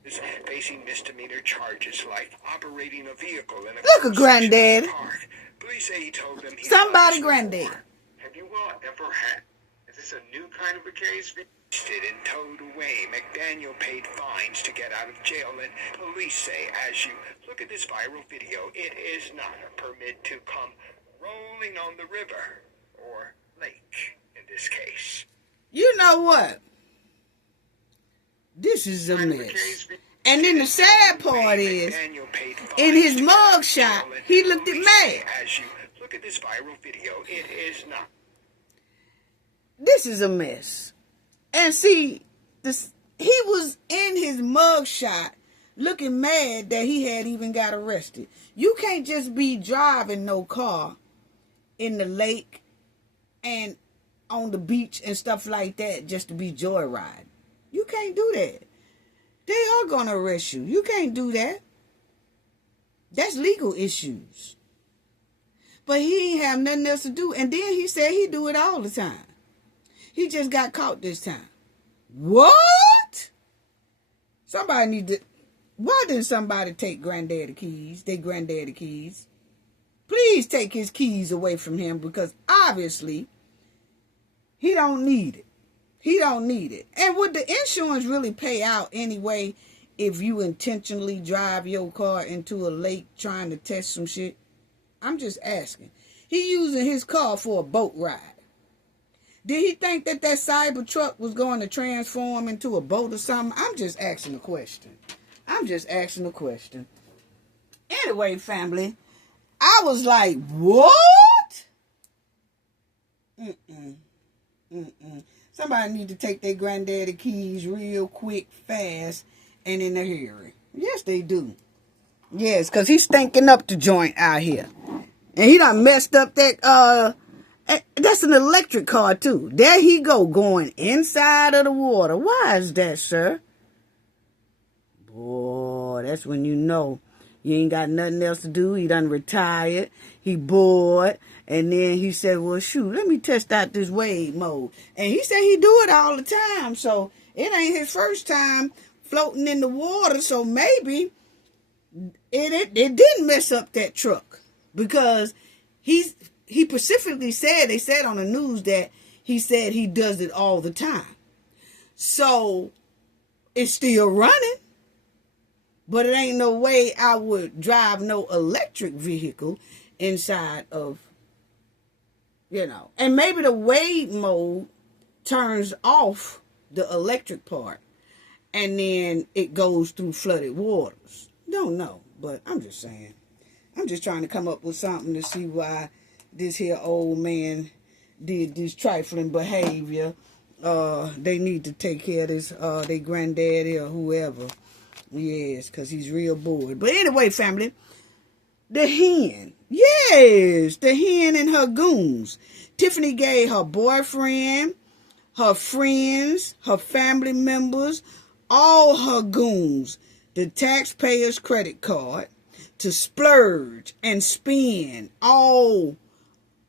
Facing misdemeanor charges like operating a vehicle in a Look at Granddaddy. park. Police say he told them he Somebody Granddaddy. Have you all ever had? Is this a new kind of a case? And towed away. McDaniel paid fines to get out of jail, and police say, as you look at this viral video, it is not a permit to come rolling on the river or lake in this case. You know what? This is a mess. And then the sad part is, in his mugshot, he looked at mad. As you look at this viral video, it is not. This is a mess. And see, he was in his mugshot looking mad that he had even got arrested. You can't just be driving no car in the lake and on the beach and stuff like that just to be joyriding. You can't do that. They are going to arrest you. You can't do that. That's legal issues. But he ain't have nothing else to do. And then he said he do it all the time. He just got caught this time. What? Somebody need to... Why didn't somebody take Granddaddy keys? They Granddaddy keys. Please take his keys away from him because obviously he don't need it. He don't need it. And would the insurance really pay out anyway if you intentionally drive your car into a lake trying to test some shit? I'm just asking. He using his car for a boat ride. Did he think that cyber truck was going to transform into a boat or something? I'm just asking a question. Anyway, family, I was like, what? Somebody need to take their Granddaddy keys real quick, fast, and in a hurry. Yes, they do. Yes, because he's stinking up the joint out here. And he done messed up that, that's an electric car, too. There he go, going inside of the water. Why is that, sir? Boy, that's when you know you ain't got nothing else to do. He done retired. He bored. And then he said, well, shoot, let me test out this wave mode. And he said he do it all the time. So it ain't his first time floating in the water. So maybe it didn't mess up that truck. Because he specifically said, they said on the news that he said he does it all the time. So it's still running. But it ain't no way I would drive no electric vehicle inside of, And maybe the wave mode turns off the electric part. And then it goes through flooded waters. Don't know. But I'm just saying. I'm just trying to come up with something to see why this here old man did this trifling behavior. They need to take care of this, their granddaddy or whoever. Yes, because he's real bored. But anyway, family, the hen. Yes, the hen and her goons. Tiffany gave her boyfriend, her friends, her family members, all her goons, the taxpayer's credit card to splurge and spend a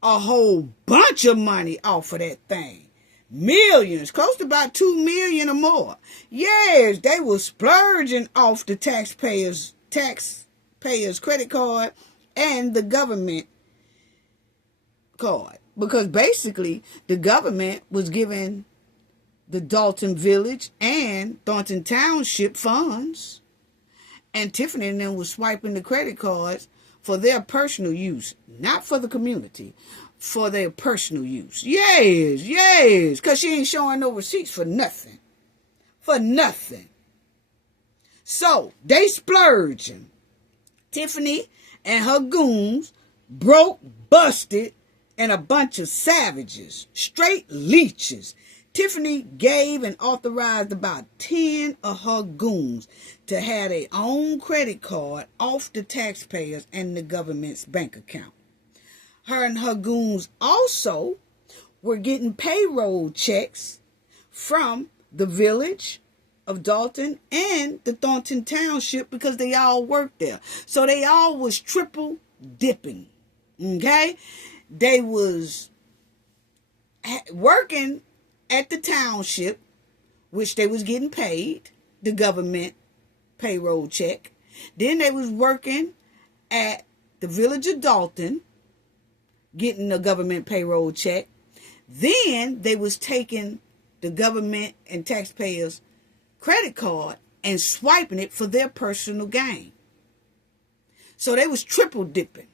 whole bunch of money off of that thing. Millions, close to about 2 million or more. Yes, they were splurging off the taxpayers' credit card and the government card. Because basically, the government was giving the Dalton Village and Thornton Township funds. And Tiffany and them was swiping the credit cards for their personal use, not for the community. For their personal use. Yes. Because she ain't showing no receipts for nothing. So, they splurging. Tiffany and her goons broke, busted, and a bunch of savages. Straight leeches. Tiffany gave and authorized about 10 of her goons to have their own credit card off the taxpayers and the government's bank account. her and her goons also were getting payroll checks from the village of Dalton and the Thornton Township because they all worked there. So they all was triple dipping. Okay? They was working at the township, which they was getting paid, the government payroll check. Then they was working at the village of Dalton, getting a government payroll check. Then they was taking the government and taxpayers' credit card and swiping it for their personal gain. So they was triple dipping.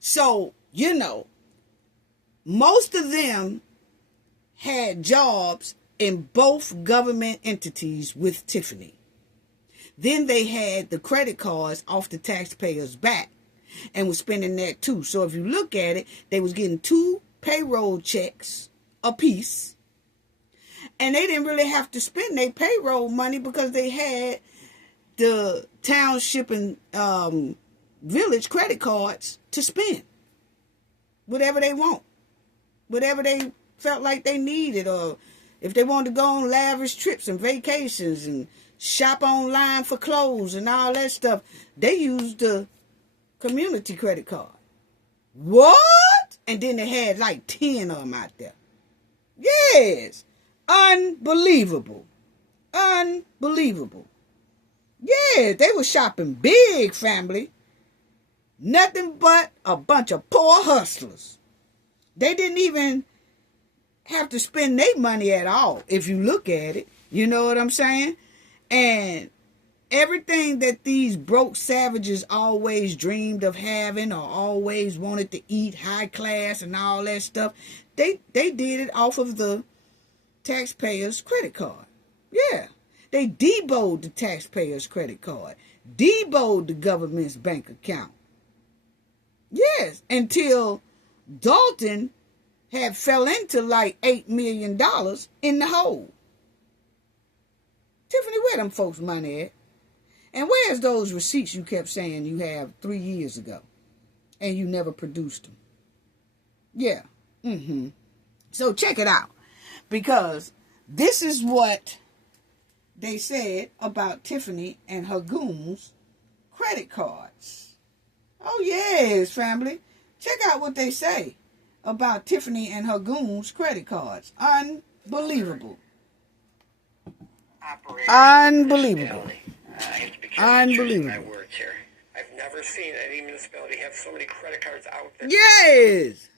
So, most of them had jobs in both government entities with Tiffany. Then they had the credit cards off the taxpayers' back and was spending that too. So if you look at it, they was getting 2 payroll checks a piece. And they didn't really have to spend their payroll money because they had the township and village credit cards to spend. Whatever they want. Whatever they felt like they needed, or if they wanted to go on lavish trips and vacations and shop online for clothes and all that stuff, they used the community credit card. What? And then they had like 10 of them out there. Yes. Unbelievable. Unbelievable. Yeah, they were shopping big, family. Nothing but a bunch of poor hustlers. They didn't even have to spend their money at all, if you look at it. You know what I'm saying? And everything that these broke savages always dreamed of having or always wanted to eat high class and all that stuff, they did it off of the taxpayers' credit card. Yeah. They deboed the taxpayers' credit card. Deboed the government's bank account. Yes, until Dalton had fell into like $8 million in the hole. Tiffany, where them folks' money at? And where's those receipts you kept saying you have 3 years ago and you never produced them? Yeah. So check it out, because this is what they said about Tiffany and her goons' credit cards. Oh, yes, family. Check out what they say about Tiffany and her goons' credit cards. Unbelievable. Unbelievable. I have to be careful choosing my Unbelievable. words here. I've never seen any municipality have so many credit cards out there. Yes.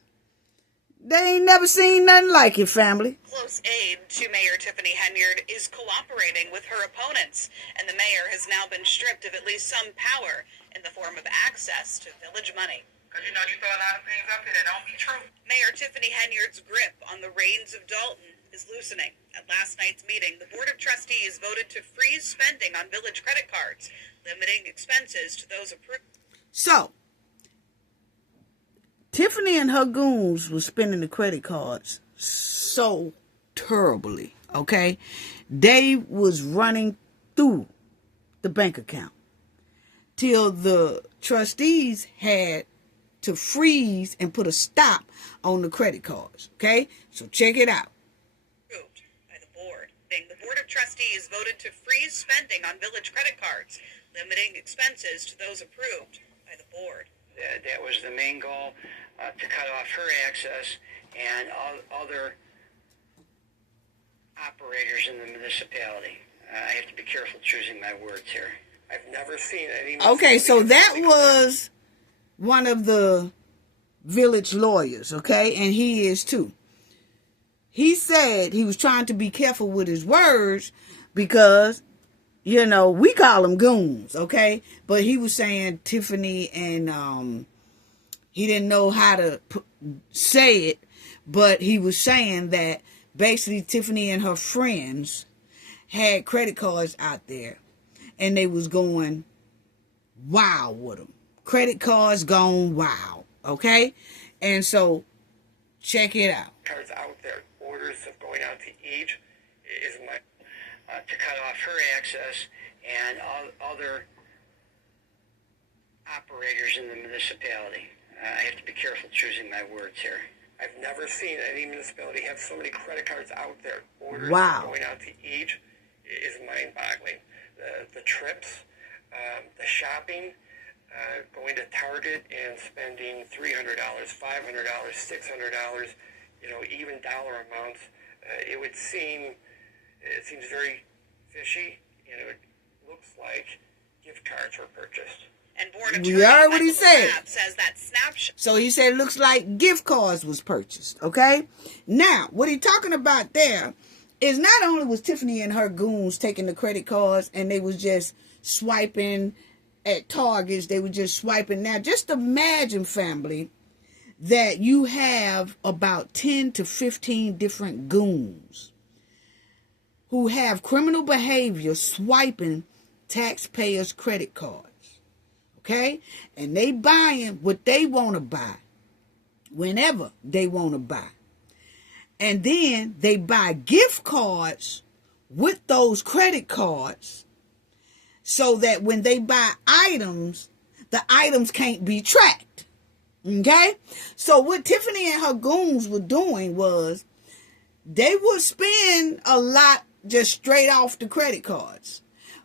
They ain't never seen nothing like it, family. Close aide to Mayor Tiffany Henyard is cooperating with her opponents, and the mayor has now been stripped of at least some power in the form of access to village money. Because you throw a lot of things up there that don't be true. Mayor Tiffany Henyard's grip on the reins of Dalton is loosening. At last night's meeting, the Board of Trustees voted to freeze spending on village credit cards, limiting expenses to those approved. So, Tiffany and her goons was spending the credit cards so terribly, okay? They was running through the bank account till the trustees had to freeze and put a stop on the credit cards, okay? So check it out. Approved by the board. The Board of Trustees voted to freeze spending on village credit cards, limiting expenses to those approved by the board. That was the main goal, to cut off her access and other operators in the municipality. I have to be careful choosing my words here. I've never seen any... Okay, so that was one of the village lawyers, okay? And he is too. He said he was trying to be careful with his words because, we call them goons, okay? But he was saying Tiffany and he didn't know how to say it, but he was saying that basically Tiffany and her friends had credit cards out there and they was going wild with them. Credit cards gone wild, okay? And so, check it out. Cards out there, orders of going out to eat is my... to cut off her access and other operators in the municipality. I have to be careful choosing my words here. I've never seen any municipality have so many credit cards out there. Orders going out to each is mind-boggling. The trips, the shopping, going to Target and spending $300, $500, $600, even dollar amounts. It seems very fishy. It looks like gift cards were purchased. And board attorney We heard what he Michael said. McGrath says that snapshot. So he said it looks like gift cards was purchased, okay? Now, what he talking about there is not only was Tiffany and her goons taking the credit cards and they was just swiping at Targets, they were just swiping. Now, just imagine, family, that you have about 10 to 15 different goons who have criminal behavior swiping taxpayers' credit cards. Okay? And they buying what they want to buy whenever they want to buy. And then they buy gift cards with those credit cards so that when they buy items, the items can't be tracked. Okay? So what Tiffany and her goons were doing was they would spend a lot just straight off the credit cards.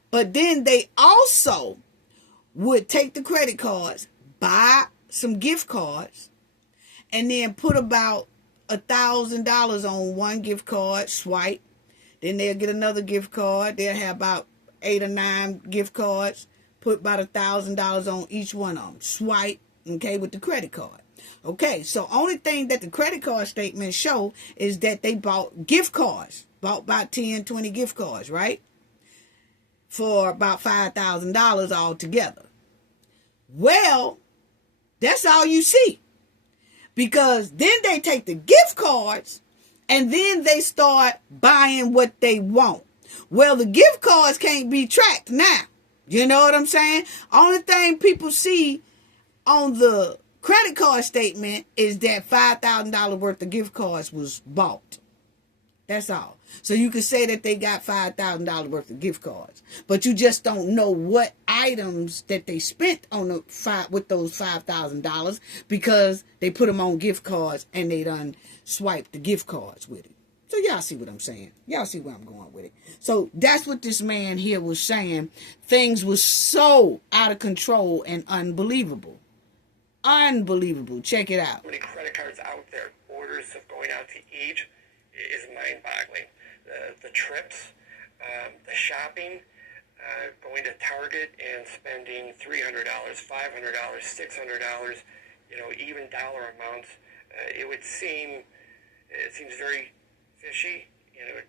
But then they also would take the credit cards, buy some gift cards, and then put about $1,000 on one gift card, swipe. Then they'll get another gift card. They'll have about 8 or 9 gift cards, put about $1,000 on each one of them, swipe, okay, with the credit card. Okay, so only thing that the credit card statements show is that they bought gift cards, bought about 10, 20 gift cards, right? For about $5,000 altogether. Well, that's all you see. Because then they take the gift cards and then they start buying what they want. Well, the gift cards can't be tracked now. You know what I'm saying? Only thing people see on the credit card statement is that $5,000 worth of gift cards was bought. That's all. So you can say that they got $5,000 worth of gift cards, but you just don't know what items that they spent on with those $5,000 because they put them on gift cards and they done swiped the gift cards with it. So y'all see what I'm saying? Y'all see where I'm going with it. So that's what this man here was saying. Things were so out of control and unbelievable. Unbelievable. Check it out. How many credit cards out there? Orders of going out to each is mind-boggling. The trips, the shopping, going to Target and spending $300, $500, $600, even dollar amounts. It seems very fishy. It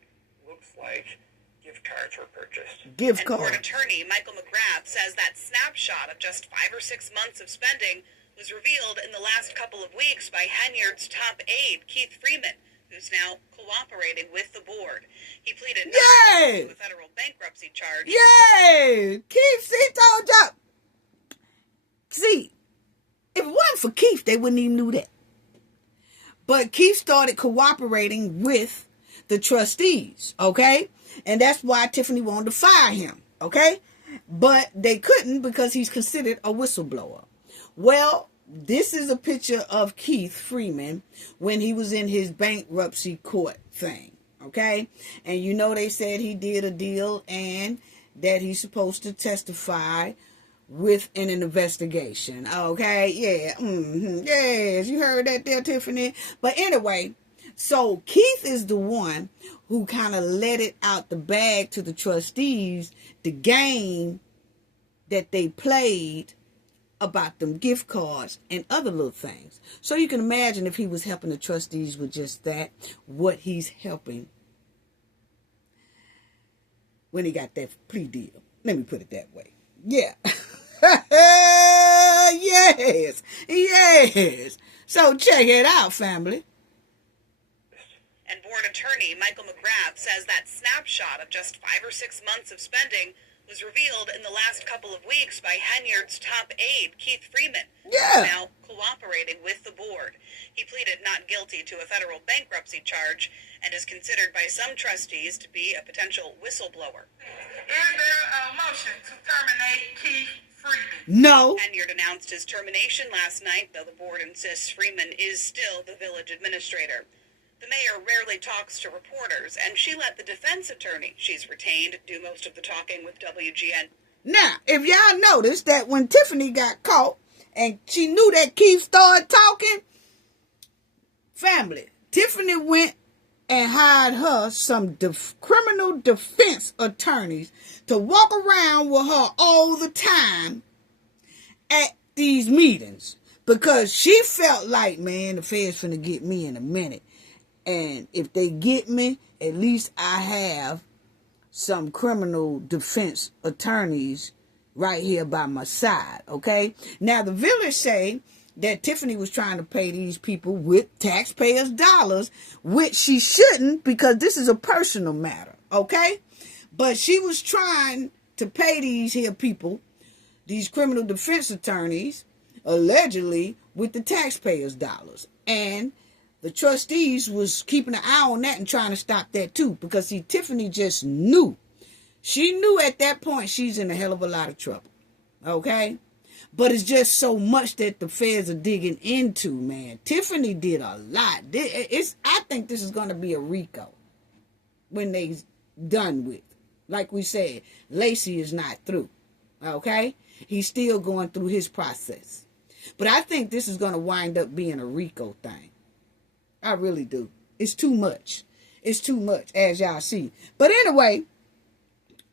looks like gift cards were purchased. And court attorney Michael McGrath says that snapshot of just 5 or 6 months of spending was revealed in the last couple of weeks by Henyard's top aide, Keith Freeman, who's now cooperating with the board. He pleaded not guilty to a federal bankruptcy charge. Yay! Keith, see, if it wasn't for Keith, they wouldn't even do that. But Keith started cooperating with the trustees, okay? And that's why Tiffany wanted to fire him, okay? But they couldn't because he's considered a whistleblower. Well, this is a picture of Keith Freeman when he was in his bankruptcy court thing, okay? And they said he did a deal and that he's supposed to testify within an investigation, okay? Yeah, yes, you heard that there, Tiffany? But anyway, so Keith is the one who kind of let it out the bag to the trustees, the game that they played about them gift cards and other little things. So you can imagine if he was helping the trustees with just that, what he's helping when he got that plea deal. Let me put it that way. Yeah. Yes. So check it out, family. And board attorney Michael McGrath says that snapshot of just 5 or 6 months of spending was revealed in the last couple of weeks by Henyard's top aide, Keith Freeman, who's now cooperating with the board. He pleaded not guilty to a federal bankruptcy charge and is considered by some trustees to be a potential whistleblower. Is there a motion to terminate Keith Freeman? No. Henyard announced his termination last night, though the board insists Freeman is still the village administrator. The mayor rarely talks to reporters, and she let the defense attorney she's retained do most of the talking with WGN. Now, if y'all noticed that when Tiffany got caught and she knew that Keith started talking, family, Tiffany went and hired her some criminal defense attorneys to walk around with her all the time at these meetings, because she felt like, man, the Fed's finna get me in a minute. And if they get me, at least I have some criminal defense attorneys right here by my side, okay? Now, the village say that Tiffany was trying to pay these people with taxpayers' dollars, which she shouldn't, because this is a personal matter, okay? But she was trying to pay these here people, these criminal defense attorneys, allegedly with the taxpayers' dollars. And the trustees was keeping an eye on that and trying to stop that too. Because, see, Tiffany just knew. She knew at that point she's in a hell of a lot of trouble. Okay? But it's just so much that the feds are digging into, man. Tiffany did a lot. I think this is going to be a RICO when they're done with. Like we said, Lacey is not through. Okay? He's still going through his process. But I think this is going to wind up being a RICO thing. I really do. It's too much. It's too much, as y'all see. But anyway,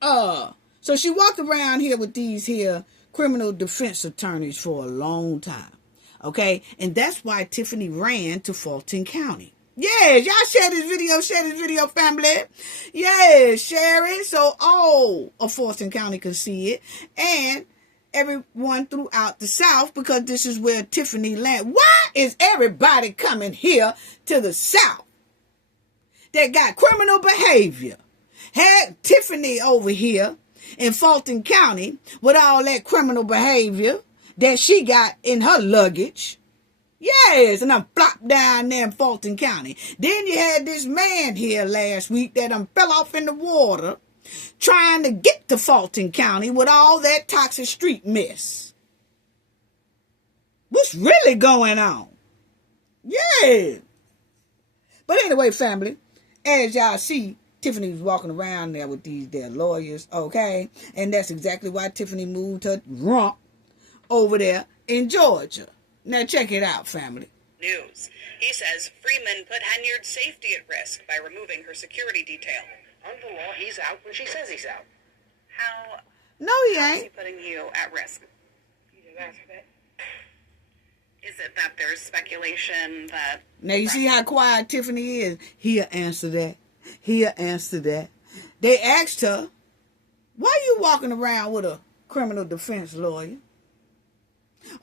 so she walked around here with these here criminal defense attorneys for a long time. Okay? And that's why Tiffany ran to Fulton County. Yes, y'all share this video, family. Yes, share it so all of Fulton County can see it. And everyone throughout the South, because this is where Tiffany landed. Why is everybody coming here to the South that got criminal behavior? Had Tiffany over here in Fulton County with all that criminal behavior that she got in her luggage. Yes, and I'm flopped down there in Fulton County. Then you had this man here last week that fell off in the water trying to get to Fulton County with all that toxic street mess. What's really going on? Yeah. But anyway, family, as y'all see, Tiffany was walking around there with these there lawyers, okay? And that's exactly why Tiffany moved her rump over there in Georgia. Now check it out, family. News. He says Freeman put Henyard's safety at risk by removing her security detail. Under the law, he's out when she says he's out. No, he ain't. How is he putting you at risk? You didn't answer that. Is it that there's speculation that... Now, you see how quiet Tiffany is? He'll answer that. He'll answer that. They asked her, why are you walking around with a criminal defense lawyer?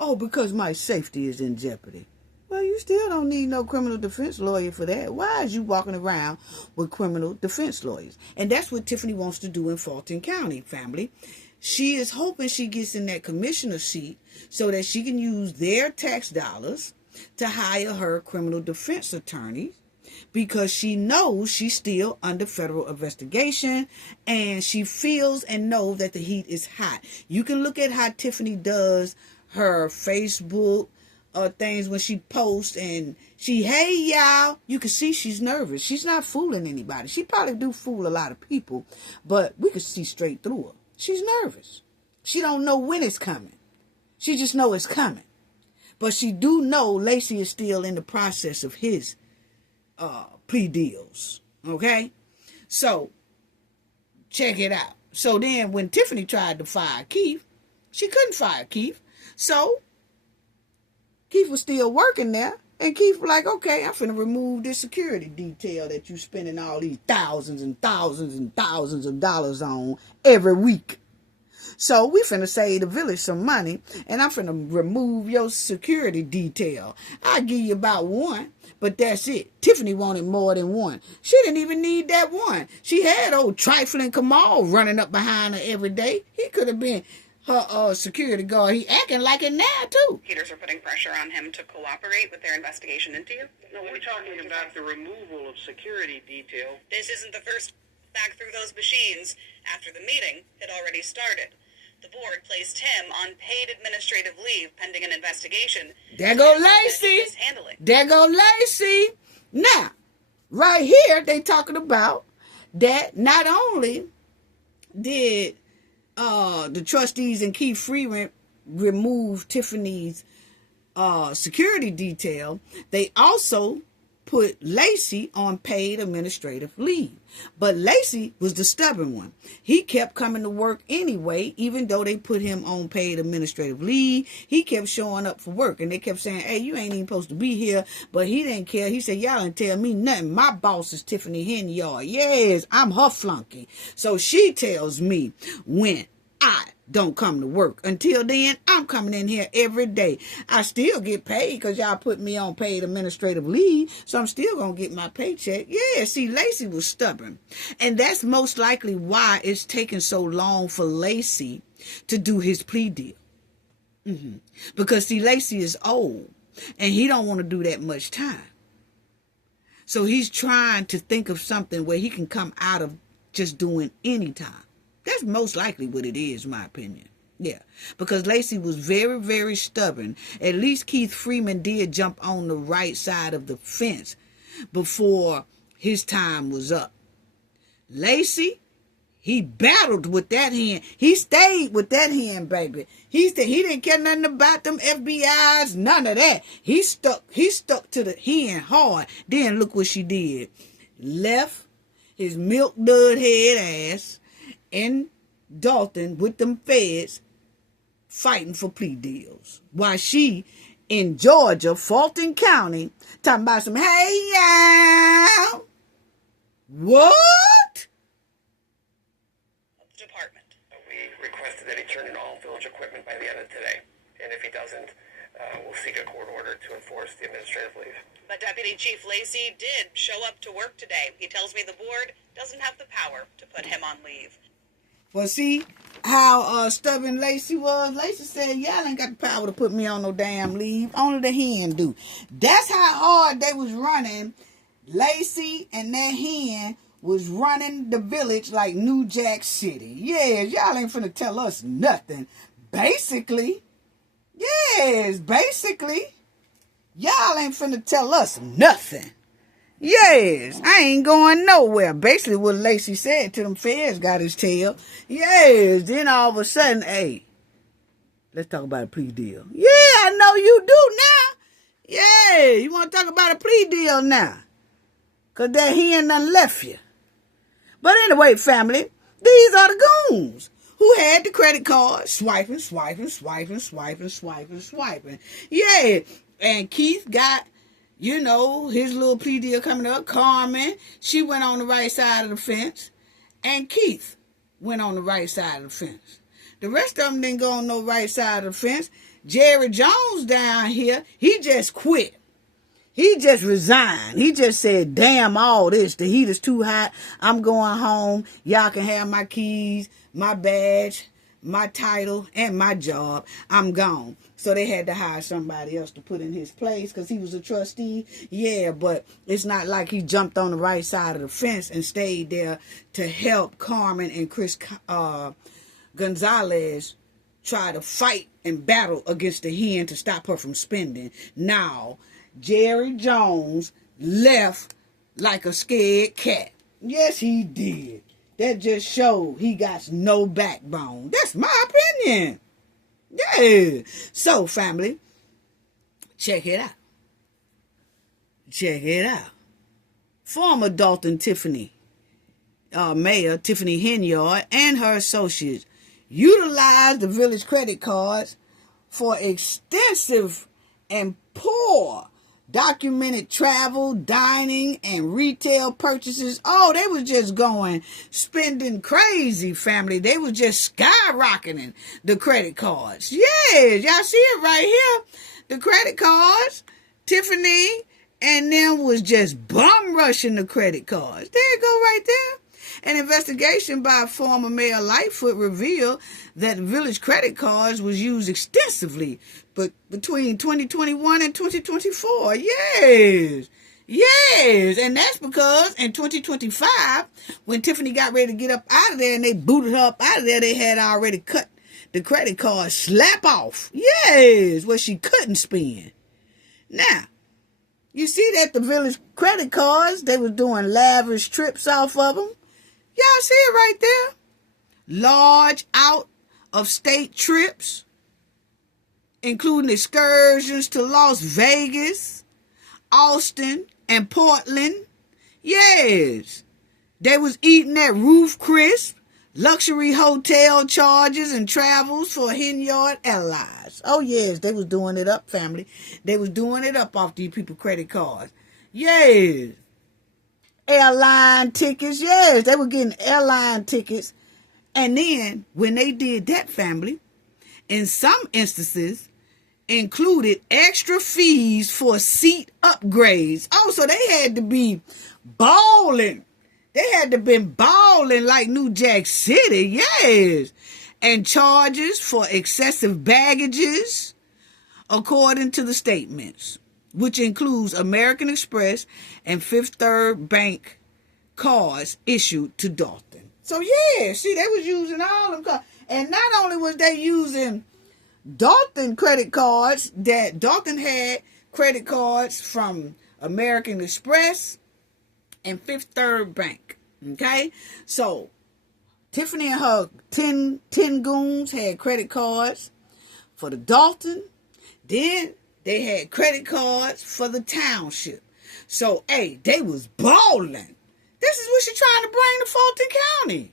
Oh, because my safety is in jeopardy. Well, you still don't need no criminal defense lawyer for that. Why is you walking around with criminal defense lawyers? And that's what Tiffany wants to do in Fulton County, family. She is hoping she gets in that commissioner seat so that she can use their tax dollars to hire her criminal defense attorneys, because she knows she's still under federal investigation and she feels and knows that the heat is hot. You can look at how Tiffany does her Facebook things when she posts and she, hey y'all, you can see she's nervous. She's not fooling anybody. She probably do fool a lot of people, but we could see straight through her. She's nervous. She don't know when it's coming. She just know it's coming. But she do know Lacey is still in the process of his plea deals. Okay? So, check it out. So then when Tiffany tried to fire Keith, she couldn't fire Keith. So, Keith was still working there. And Keith was like, okay, I'm finna remove this security detail that you spending all these thousands and thousands and thousands of dollars on every week. So we finna save the village some money, and I'm finna remove your security detail. I'll give you about one, but that's it. Tiffany wanted more than one. She didn't even need that one. She had old trifling Kamal running up behind her every day. He could have been her security guard. He acting like it now, too. Prosecutors are putting pressure on him to cooperate with their investigation into you? No, we're talking about the removal of security detail. This isn't the first back through those machines after the meeting had already started. The board placed him on paid administrative leave pending an investigation. There go Lacey. Mishandling. There go Lacey. Now, right here, they talking about that not only did the trustees and Keith Freeman remove Tiffany's security detail, they also put Lacey on paid administrative leave. But Lacey was the stubborn one. He kept coming to work anyway, even though they put him on paid administrative leave. He kept showing up for work, and they kept saying, hey, you ain't even supposed to be here. But he didn't care. He said, y'all didn't tell me nothing. My boss is Tiffany Henyard. Yes, I'm her flunky. So she tells me when I don't come to work. Until then, I'm coming in here every day. I still get paid because y'all put me on paid administrative leave, so I'm still going to get my paycheck. Yeah, see, Lacey was stubborn. And that's most likely why it's taking so long for Lacey to do his plea deal. Because, see, Lacey is old, and he don't want to do that much time. So he's trying to think of something where he can come out of just doing any time. That's most likely what it is, in my opinion. Yeah, because Lacey was very, very stubborn. At least Keith Freeman did jump on the right side of the fence before his time was up. Lacey, he battled with that hand. He stayed with that hand, baby. He didn't care nothing about them FBIs, none of that. He stuck to the hand hard. Then look what she did. Left his milk dud head ass in Dalton with them feds fighting for plea deals. While she in Georgia, Fulton County, talking about some, hey, y'all. What? The department. We requested that he turn in all village equipment by the end of today. And if he doesn't, we'll seek a court order to enforce the administrative leave. But Deputy Chief Lacey did show up to work today. He tells me the board doesn't have the power to put him on leave. Well, see how stubborn Lacey was? Lacey said, y'all ain't got the power to put me on no damn leave. Only the hen do. That's how hard they was running. Lacey and that hen was running the village like New Jack City. Yes, y'all ain't finna tell us nothing. Basically, yes, basically, y'all ain't finna tell us nothing. Yes, I ain't going nowhere. Basically what Lacey said to them feds got his tail. Yes, then all of a sudden, hey, let's talk about a plea deal. Yeah, I know you do now. Yeah, you want to talk about a plea deal now. Because that hen done left you. But anyway, family, these are the goons who had the credit card swiping. Yeah, and Keith got, you know, his little plea deal coming up. Carmen, she went on the right side of the fence. And Keith went on the right side of the fence. The rest of them didn't go on no right side of the fence. Jerry Jones down here, he just quit. He just resigned. He just said, damn all this. The heat is too hot. I'm going home. Y'all can have my keys, my badge, my title, and my job. I'm gone. So they had to hire somebody else to put in his place because he was a trustee. Yeah, but it's not like he jumped on the right side of the fence and stayed there to help Carmen and Chris Gonzalez try to fight and battle against the hen to stop her from spending. Now, Jerry Jones left like a scared cat. Yes, he did. That just showed he got no backbone. That's my opinion. Yeah. So, family, check it out. Check it out. Former Dalton Mayor Tiffany Henyard and her associates utilized the village credit cards for extensive and poor documented travel, dining, and retail purchases. Oh, they was just going, spending crazy, family. They was just skyrocketing the credit cards. Yes, y'all see it right here. The credit cards, Tiffany and them was just bum rushing the credit cards. There you go right there. An investigation by former Mayor Lightfoot revealed that village credit cards was used extensively, but between 2021 and 2024. Yes. And that's because in 2025, when Tiffany got ready to get up out of there and they booted her up out of there, they had already cut the credit card slap off. Yes, what she couldn't spend. Now, you see that the Village credit cards, they was doing lavish trips off of them. Y'all see it right there. Large out-of-state trips, including excursions to Las Vegas, Austin, and Portland. Yes, they was eating at Roof Crisp, luxury hotel charges and travels for Henyard Allies. Oh, yes, they was doing it up, family. They was doing it up off these people credit cards. Yes. Airline tickets. Yes, they were getting airline tickets. And then, when they did that, family, in some instances, included extra fees for seat upgrades. Oh, so they had to be balling. They had to been balling like New Jack City, yes. And charges for excessive baggages, according to the statements, which includes American Express and Fifth Third Bank cards issued to Dalton. So, yeah, see, they was using all them cards. And not only was they using Dalton credit cards, that Dalton had credit cards from American Express and Fifth Third Bank. Okay? So, Tiffany and her 10 goons had credit cards for the Dalton. Then they had credit cards for the township. So, hey, they was balling. This is what she's trying to bring to Fulton County.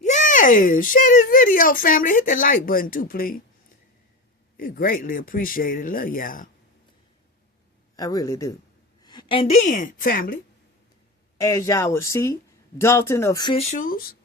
Yeah, share this video, family. Hit that like button too, please. It's greatly appreciated. Love y'all. I really do. And then, family, as y'all would see, Dalton officials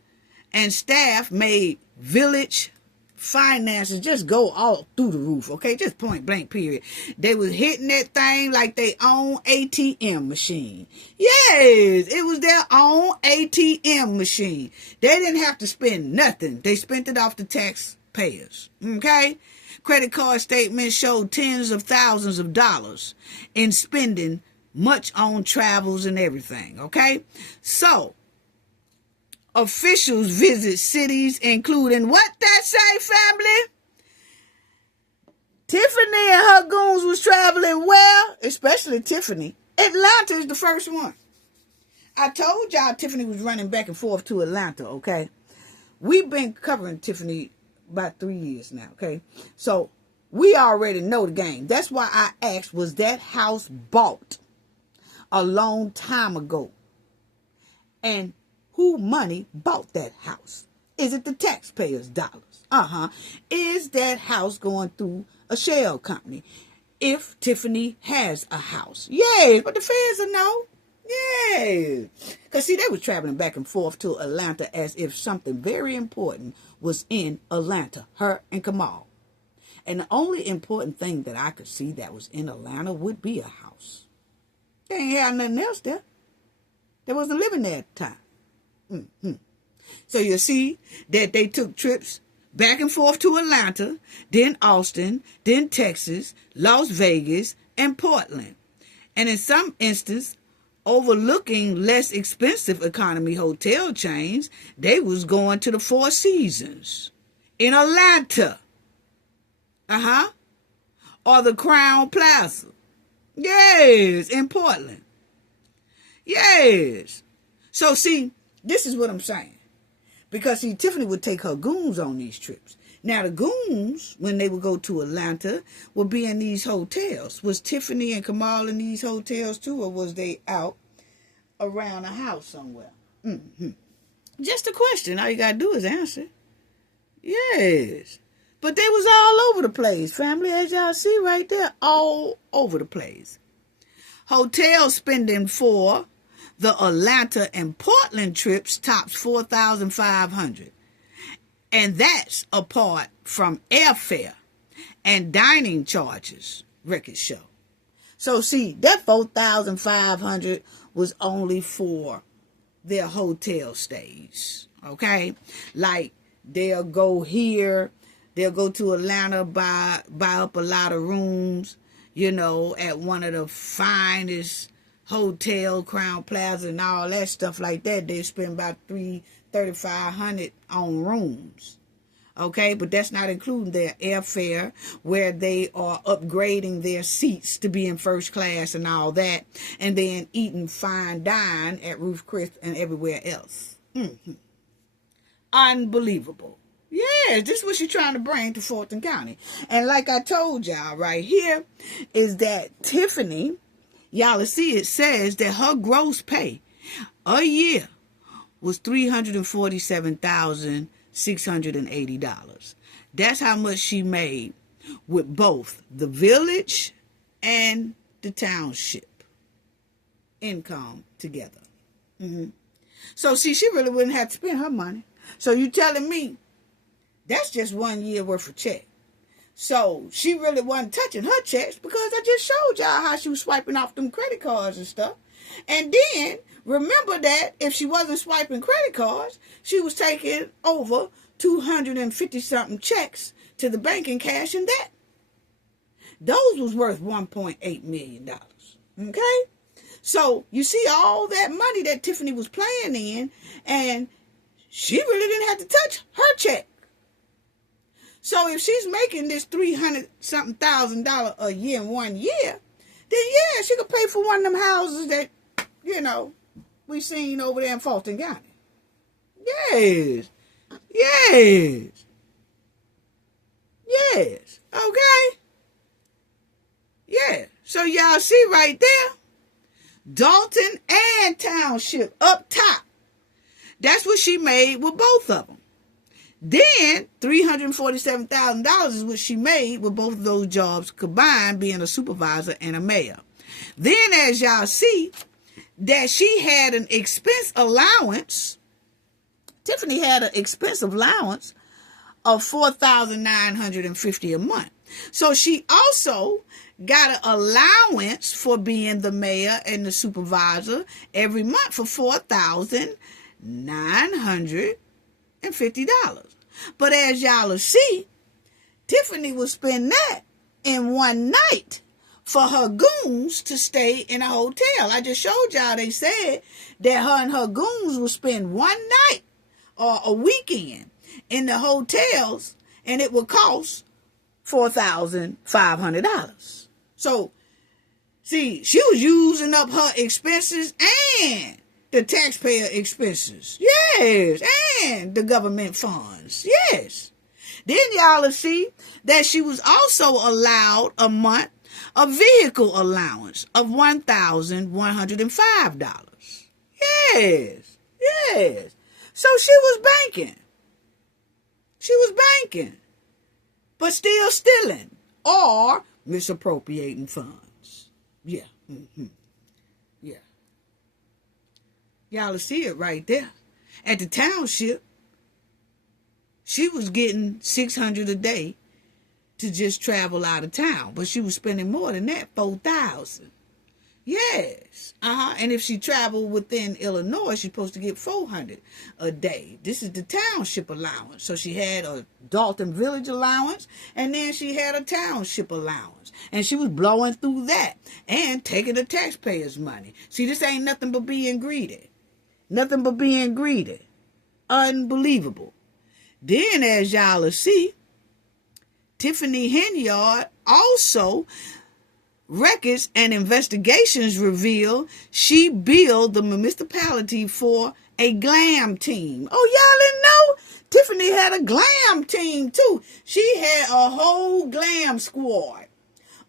and staff made village finances just go all through the roof, okay? Just point blank, period. They was hitting that thing like they own ATM machine. Yes, it was their own ATM machine. They didn't have to spend nothing. They spent it off the taxpayers, okay? Credit card statements showed tens of thousands of dollars in spending, much on travels and everything, okay? So, officials visit cities including what that say, family? Tiffany and her goons was traveling well, especially Tiffany. Atlanta is the first one. I told y'all Tiffany was running back and forth to Atlanta, okay? We've been covering Tiffany about 3 years now, okay? So, we already know the game. That's why I asked, was that house bought a long time ago? And who money bought that house? Is it the taxpayers' dollars? Is that house going through a shell company? If Tiffany has a house. Yes, but the feds will know. Yes. Because, see, they was traveling back and forth to Atlanta as if something very important was in Atlanta. Her and Kamal. And the only important thing that I could see that was in Atlanta would be a house. They ain't had nothing else there. They wasn't living there at the time. So you see that they took trips back and forth to Atlanta, then Austin, then Texas, Las Vegas, and Portland. And in some instances, overlooking less expensive economy hotel chains, they was going to the Four Seasons in Atlanta. Or the Crown Plaza. Yes, in Portland. Yes. So see, this is what I'm saying. Because, see, Tiffany would take her goons on these trips. Now, the goons, when they would go to Atlanta, would be in these hotels. Was Tiffany and Kamal in these hotels, too, or was they out around a house somewhere? Just a question. All you got to do is answer. Yes. But they was all over the place, family, as y'all see right there. All over the place. Hotel spending for the Atlanta and Portland trips tops $4,500. And that's apart from airfare and dining charges, records show. So see, that $4,500 was only for their hotel stays, okay? Like, they'll go here, they'll go to Atlanta, buy up a lot of rooms, you know, at one of the finest hotel, Crown Plaza, and all that stuff like that. They spend about $3,500 on rooms. Okay, but that's not including their airfare, where they are upgrading their seats to be in first class and all that, and then eating fine dine at Ruth's Chris and everywhere else. Unbelievable. Yeah, this is what she's trying to bring to Fulton County. And like I told y'all right here, is that Tiffany, y'all see it says that her gross pay a year was $347,680. That's how much she made with both the village and the township income together. So see, she really wouldn't have to spend her money. So you telling me that's just 1 year worth of check. So she really wasn't touching her checks, because I just showed y'all how she was swiping off them credit cards and stuff. And then remember that if she wasn't swiping credit cards, she was taking over 250 something checks to the bank in cash and debt. Those was worth $1.8 million. Okay? So you see all that money that Tiffany was playing in, and she really didn't have to touch her check. So if she's making this $300-something thousand a year in 1 year, then yeah, she could pay for one of them houses that, you know, we seen over there in Fulton County. Yes. Yes. Yes. Okay. Yeah. So y'all see right there, Dalton and Township up top. That's what she made with both of them. Then $347,000 is what she made with both of those jobs combined, being a supervisor and a mayor. Then as y'all see that she had an expense allowance, Tiffany had an expense allowance of $4,950 a month. So she also got an allowance for being the mayor and the supervisor every month for $4,950. But as y'all will see, Tiffany will spend that in one night for her goons to stay in a hotel. I just showed y'all they said that her and her goons will spend one night or a weekend in the hotels, and it would cost $4,500. So, see, she was using up her expenses and the taxpayer expenses. Yes. And the government funds. Yes. Then y'all will see that she was also allowed a month a vehicle allowance of $1,105. Yes. Yes. So she was banking. She was banking. But still stealing or misappropriating funds. Yeah. Yeah. Y'all will see it right there. At the township, she was getting $600 a day to just travel out of town. But she was spending more than that, $4,000. Yes. And if she traveled within Illinois, she's supposed to get $400 a day. This is the township allowance. So she had a Dalton Village allowance, and then she had a township allowance. And she was blowing through that and taking the taxpayers' money. See, this ain't nothing but being greedy. Nothing but being greedy. Unbelievable. Then, as y'all will see, Tiffany Henyard also, records and investigations reveal she billed the municipality for a glam team. Oh, y'all didn't know? Tiffany had a glam team, too. She had a whole glam squad,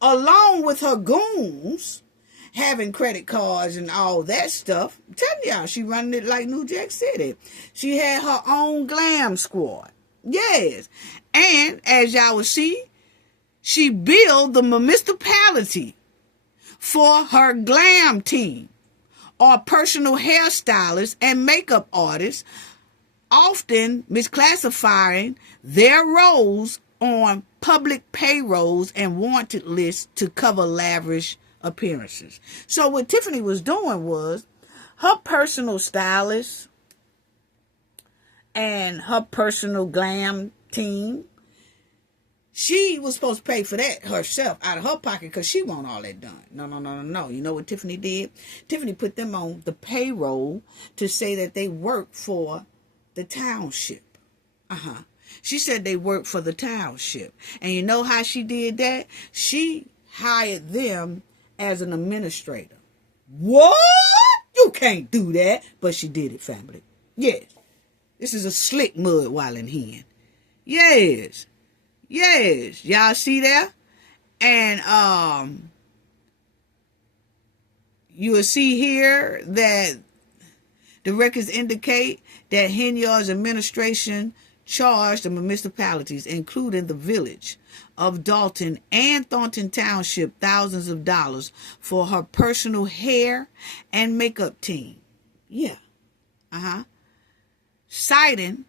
along with her goons, having credit cards and all that stuff. I'm telling y'all, she running it like New Jack City. She had her own glam squad. Yes. And as y'all will see, she billed the municipality for her glam team, or personal hairstylists and makeup artists, often misclassifying their roles on public payrolls and wanted lists to cover lavish appearances. So what Tiffany was doing was, her personal stylist and her personal glam team, she was supposed to pay for that herself out of her pocket because she want all that done. No. You know what Tiffany did? Tiffany put them on the payroll to say that they work for the township. She said they worked for the township. And you know how she did that? She hired them as an administrator. What? You can't do that. But she did it, family. Yes. This is a slick mud wilding hen. Yes. Yes. Y'all see that? And you will see here that the records indicate that Henyard's administration charged the municipalities, including the village of Dalton and Thornton Township, thousands of dollars for her personal hair and makeup team. Yeah. Citing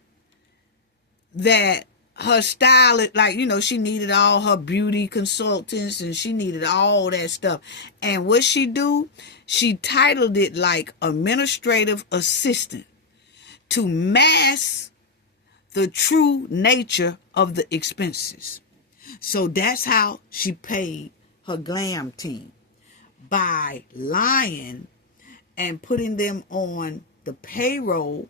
that her stylist, like, you know, she needed all her beauty consultants and she needed all that stuff. And what she do, she titled it like administrative assistant to mask the true nature of the expenses. So that's how she paid her glam team, by lying and putting them on the payroll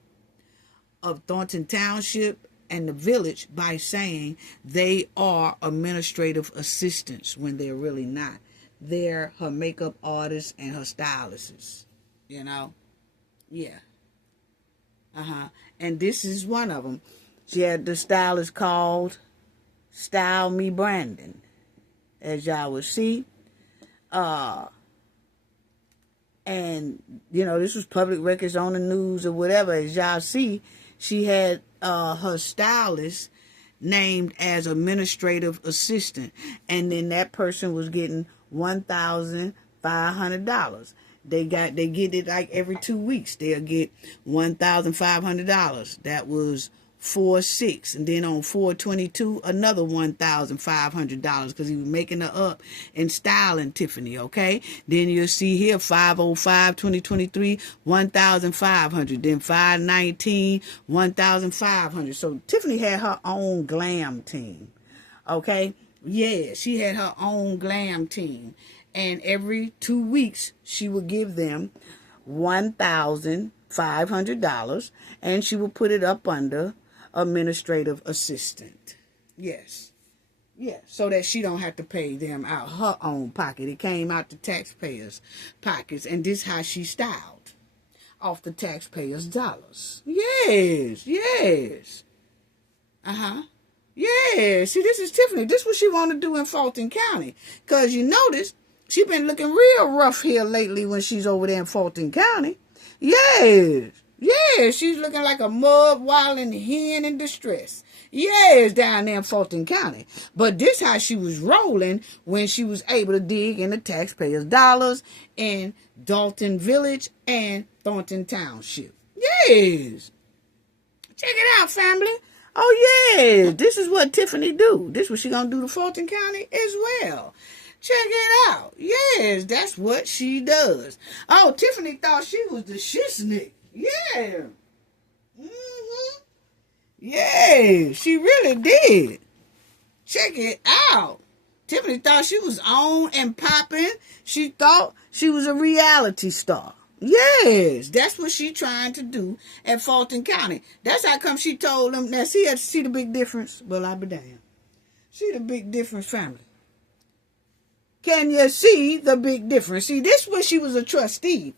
of Thornton Township and the village by saying they are administrative assistants when they're really not. They're her makeup artists and her stylists, you know? Yeah. And this is one of them. She had the stylist called Style Me Brandon, as y'all will see. And, you know, this was public records on the news or whatever. As y'all see, she had her stylist named as administrative assistant. And then that person was getting $1,500. They get it like every 2 weeks. They'll get $1,500. That was 4/6, and then on 4/22 another $1,500 because he was making her up and styling Tiffany. Okay, then you'll see here 5/05/2023 $1,500, then 5/19 $1,500. So Tiffany had her own glam team. Okay, yeah, she had her own glam team, and every 2 weeks she would give them $1,500, and she would put it up under administrative assistant. Yes. So that she don't have to pay them out her own pocket. It came out the taxpayers' pockets, and this how she styled off the taxpayers' dollars. Yes. Yeah. See, this is Tiffany. This is what she want to do in Fulton County. Because you notice she been looking real rough here lately when she's over there in Fulton County. Yes. Yes, she's looking like a mud wilding hen in distress. Yes, down there in Fulton County. But this how she was rolling when she was able to dig in the taxpayers' dollars in Dalton Village and Thornton Township. Yes. Check it out, family. Oh, yeah. This is what Tiffany do. This is what she gonna do to Fulton County as well. Check it out. Yes, that's what she does. Oh, Tiffany thought she was the shiznick. Yeah. Yeah, she really did. Check it out. Tiffany thought she was on and popping. She thought she was a reality star. Yes, that's what she trying to do at Fulton County. That's how come she told them. Now, see the big difference? Well, I be damned. See the big difference, family. Can you see the big difference? See, this when she was a trustee.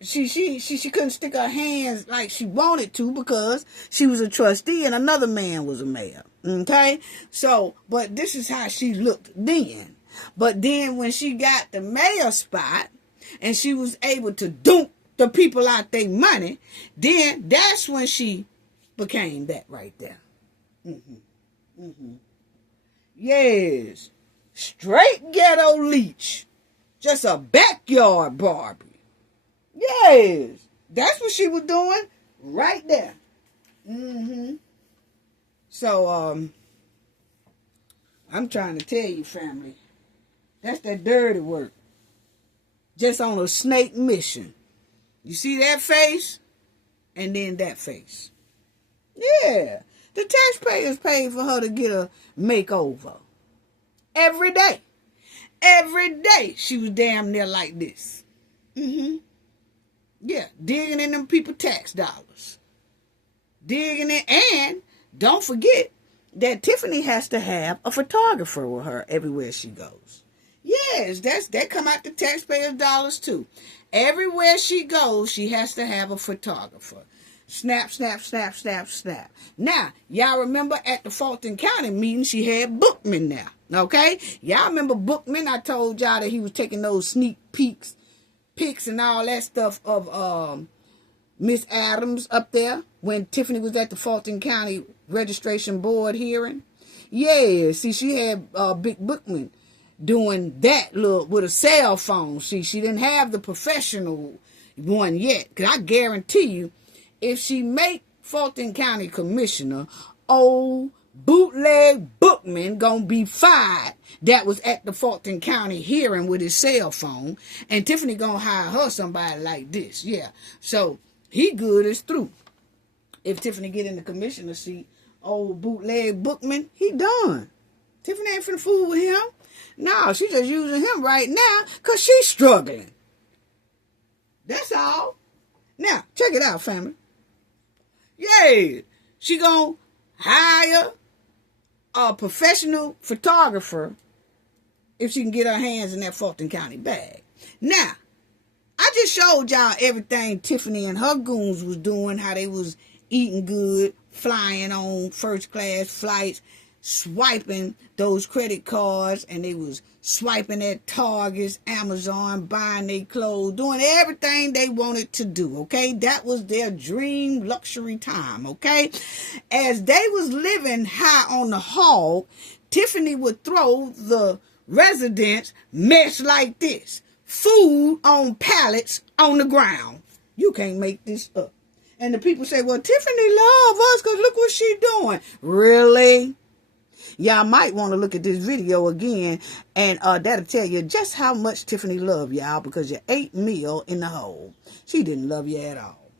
She couldn't stick her hands like she wanted to because she was a trustee and another man was a mayor. Okay? So, but this is how she looked then. But then when she got the mayor spot and she was able to dump the people out their money, then that's when she became that right there. Yes. Straight ghetto leech. Just a backyard Barbie. Yes, that's what she was doing right there. So, I'm trying to tell you, family, that's that dirty work. Just on a snake mission. You see that face? And then that face. Yeah, the taxpayers paid for her to get a makeover. Every day. Every day she was damn near like this. Yeah, digging in them people tax dollars. digging it. And don't forget that Tiffany has to have a photographer with her everywhere she goes. Yes, that come out the taxpayers' dollars too. Everywhere she goes, she has to have a photographer. Snap, snap, snap, snap, snap. Now, y'all remember at the Fulton County meeting, she had Bookman there. Okay? Y'all remember Bookman? I told y'all that he was taking those sneak pics and all that stuff of Miss Adams up there when Tiffany was at the Fulton County Registration Board hearing. Yeah, see, she had Big Bookman doing that look with a cell phone. See, she didn't have the professional one yet. Because I guarantee you, if she make Fulton County Commissioner, old bootleg Bookman gonna be fired that was at the Fulton County hearing with his cell phone. And Tiffany gonna hire her somebody like this. Yeah. So, he good as through. If Tiffany get in the commissioner seat, old bootleg Bookman, he done. Tiffany ain't finna fool with him. No, she just using him right now because she's struggling. That's all. Now, check it out, family. Yeah, she gonna hire a professional photographer if she can get her hands in that Fulton County bag. Now, I just showed y'all everything Tiffany and her goons was doing, how they was eating good, flying on first class flights, swiping those credit cards, and they was swiping at Targets, Amazon, buying their clothes, doing everything they wanted to do, okay? That was their dream luxury time, okay? As they was living high on the hog, Tiffany would throw the residents mess like this. Food on pallets on the ground. You can't make this up. And the people say, well, Tiffany love us because look what she doing. Really? Y'all might want to look at this video again, and that'll tell you just how much Tiffany loved y'all, because you ate meal in the hole. She didn't love you at all.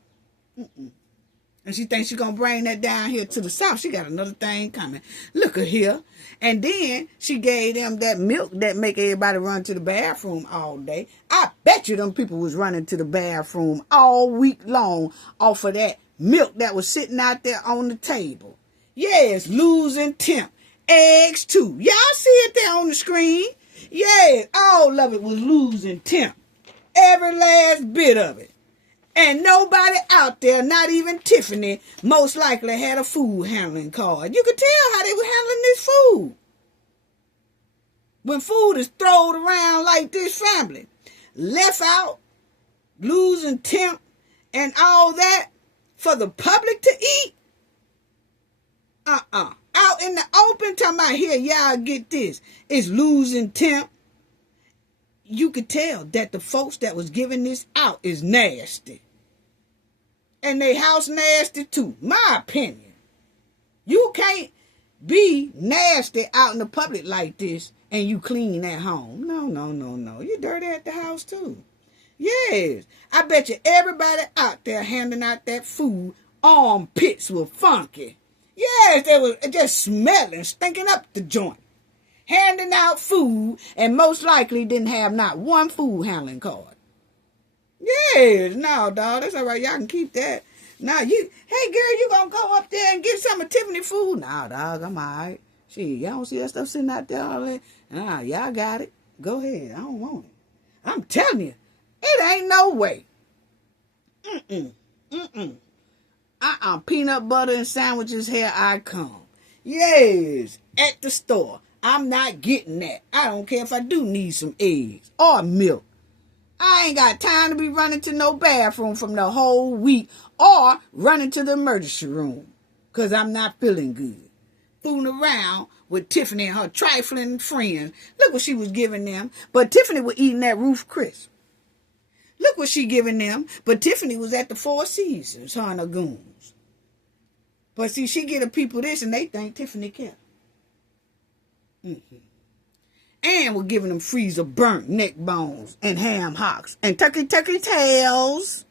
And she thinks she's going to bring that down here to the South. She got another thing coming. Look at here. And then she gave them that milk that make everybody run to the bathroom all day. I bet you them people was running to the bathroom all week long off of that milk that was sitting out there on the table. Yes, losing temp. Eggs too. Y'all see it there on the screen? Yeah, all of it was losing temp. Every last bit of it. And nobody out there, not even Tiffany, most likely had a food handling card. You could tell how they were handling this food. When food is thrown around like this, family, left out, losing temp, and all that for the public to eat? Out in the open, talking about here, y'all get this. It's losing temp. You could tell that the folks that was giving this out is nasty. And they house nasty too. My opinion. You can't be nasty out in the public like this and you clean at home. No. You dirty at the house too. Yes. I bet you everybody out there handing out that food, armpits were funky. Yes, they were just smelling, stinking up the joint. Handing out food and most likely didn't have not one food handling card. Yes, no, dog, that's all right. Y'all can keep that. Now, hey, girl, you gonna go up there and get some of Tiffany food? Nah, dog, I'm all right. Shit, y'all don't see that stuff sitting out there all day? Nah, y'all got it. Go ahead. I don't want it. I'm telling you, it ain't no way. Peanut butter and sandwiches, here I come. Yes, at the store. I'm not getting that. I don't care if I do need some eggs or milk. I ain't got time to be running to no bathroom from the whole week or running to the emergency room because I'm not feeling good. Fooling around with Tiffany and her trifling friends. Look what she was giving them. But Tiffany was eating that Roof Crisp. Look what she giving them. But Tiffany was at the Four Seasons, her and her goons. But see, she get the people this and they think Tiffany care. And we're giving them freezer burnt neck bones and ham hocks and turkey tails.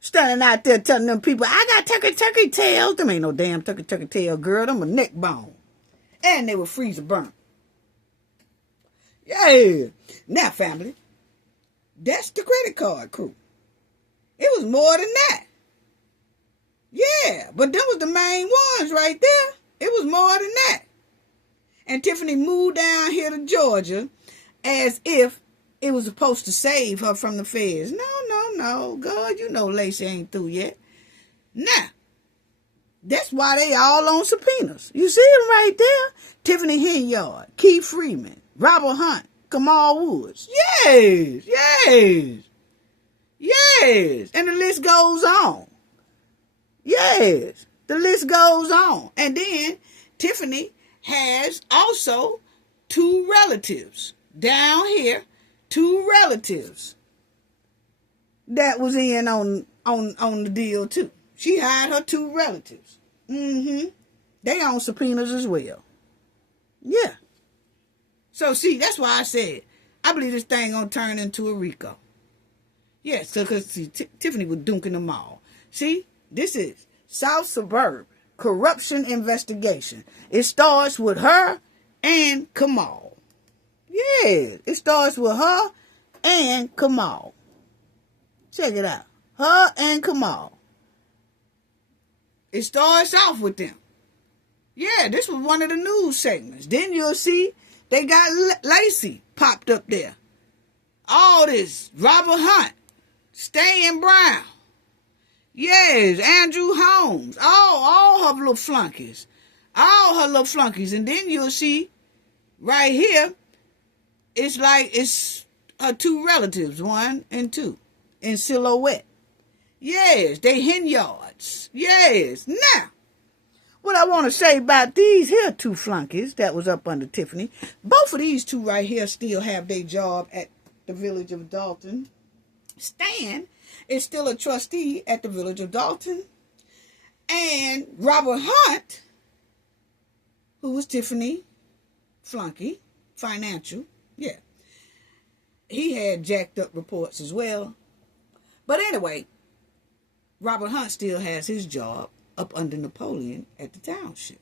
Standing out there telling them people, I got turkey tails. Them ain't no damn turkey tail, girl. Them a neck bone. And they were freezer burnt. Yeah. Now, family, that's the credit card crew. It was more than that. Yeah, but them was the main ones right there. It was more than that. And Tiffany moved down here to Georgia as if it was supposed to save her from the feds. No. God, you know Lacey ain't through yet. Now, that's why they all on subpoenas. You see them right there? Tiffany Henyard, Keith Freeman, Robert Hunt, Kamal Woods. Yes. And the list goes on. Yes, the list goes on. And then Tiffany has also 2 relatives down here, 2 relatives that was in on the deal too. She hired her 2 relatives. They on subpoenas as well. Yeah. So see, that's why I said I believe this thing gonna turn into a RICO. Yes, because Tiffany was dunking them all. See, this is South Suburban corruption investigation. It starts with her and Kamal. Yeah, it starts with her and Kamal. Check it out. Her and Kamal. It starts off with them. Yeah, this was one of the news segments. Then you'll see they got Lacey popped up there. All this. Robert Hunt. Stan Brown. Yes, Andrew Holmes. All her little flunkies. And then you'll see right here, it's like it's her 2 relatives, 1 and 2, in silhouette. Yes, they Henyards. Yes. Now, what I want to say about these here 2 flunkies that was up under Tiffany, both of these 2 right here still have their job at the Village of Dalton. Stan is still a trustee at the Village of Dalton. And Robert Hunt, who was Tiffany flunky, financial, yeah, he had jacked up reports as well. But anyway, Robert Hunt still has his job up under Napoleon at the township.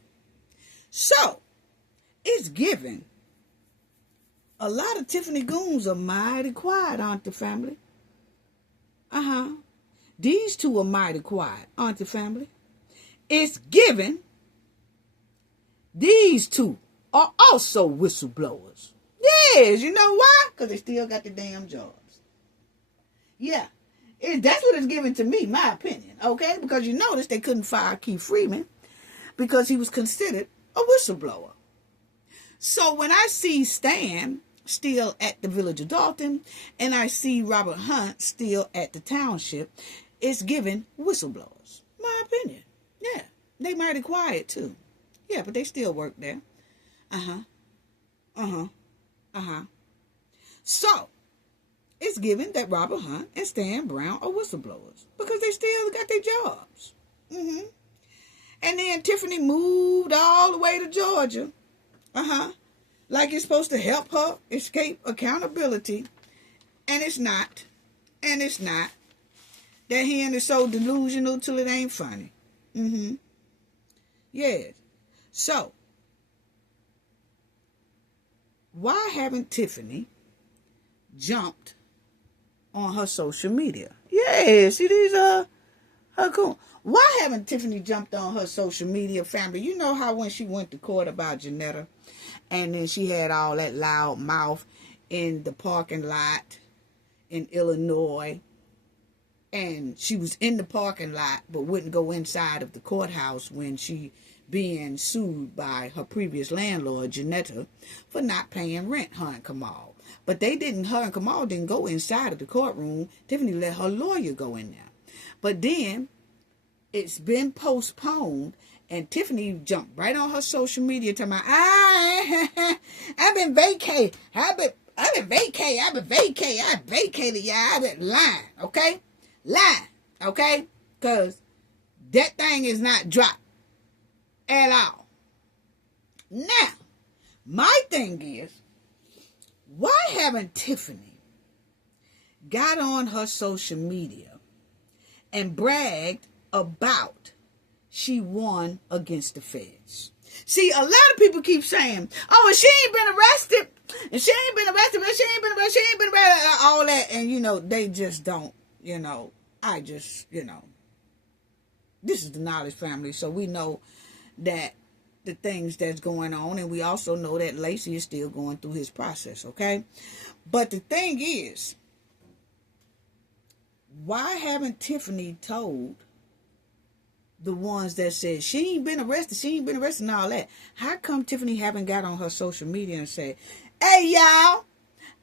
So, it's given. A lot of Tiffany goons are mighty quiet, aren't the family? These 2 are mighty quiet, aren't the family? It's given. These 2 are also whistleblowers. Yes, you know why? Because they still got the damn jobs. Yeah. That's what it's given to me, my opinion, okay? Because you notice they couldn't fire Keith Freeman because he was considered a whistleblower. So when I see Stan still at the Village of Dalton and I see Robert Hunt still at the township, it's given whistleblowers, my opinion. Yeah, they mighty quiet too. Yeah, but they still work there. So, it's given that Robert Hunt and Stan Brown are whistleblowers because they still got their jobs. And then Tiffany moved all the way to Georgia. Like it's supposed to help her escape accountability. And it's not. That hen is so delusional till it ain't funny. Yes. So, why haven't Tiffany jumped on her social media? Yeah, see these her cool. Why haven't Tiffany jumped on her social media, family? You know how when she went to court about Janetta, and then she had all that loud mouth in the parking lot in Illinois, and she was in the parking lot but wouldn't go inside of the courthouse when she being sued by her previous landlord, Janetta, for not paying rent, her and Kamal. But her and Kamal didn't go inside of the courtroom. Tiffany let her lawyer go in there. But then it's been postponed, and Tiffany jumped right on her social media talking about, I've been vacated. I've been vacated, y'all. I've been lying, okay? Lying, okay? Because that thing is not dropped at all. Now, my thing is, why haven't Tiffany got on her social media and bragged about she won against the feds? See, a lot of people keep saying, oh, and she ain't been arrested, and she ain't been arrested, but she ain't been arrested, all that, and, they just don't, This is the Knowledge family, so we know that the things that's going on, and we also know that Lacey is still going through his process, okay? But the thing is, why haven't Tiffany told the ones that said she ain't been arrested and all that? How come Tiffany haven't got on her social media and said, hey, y'all,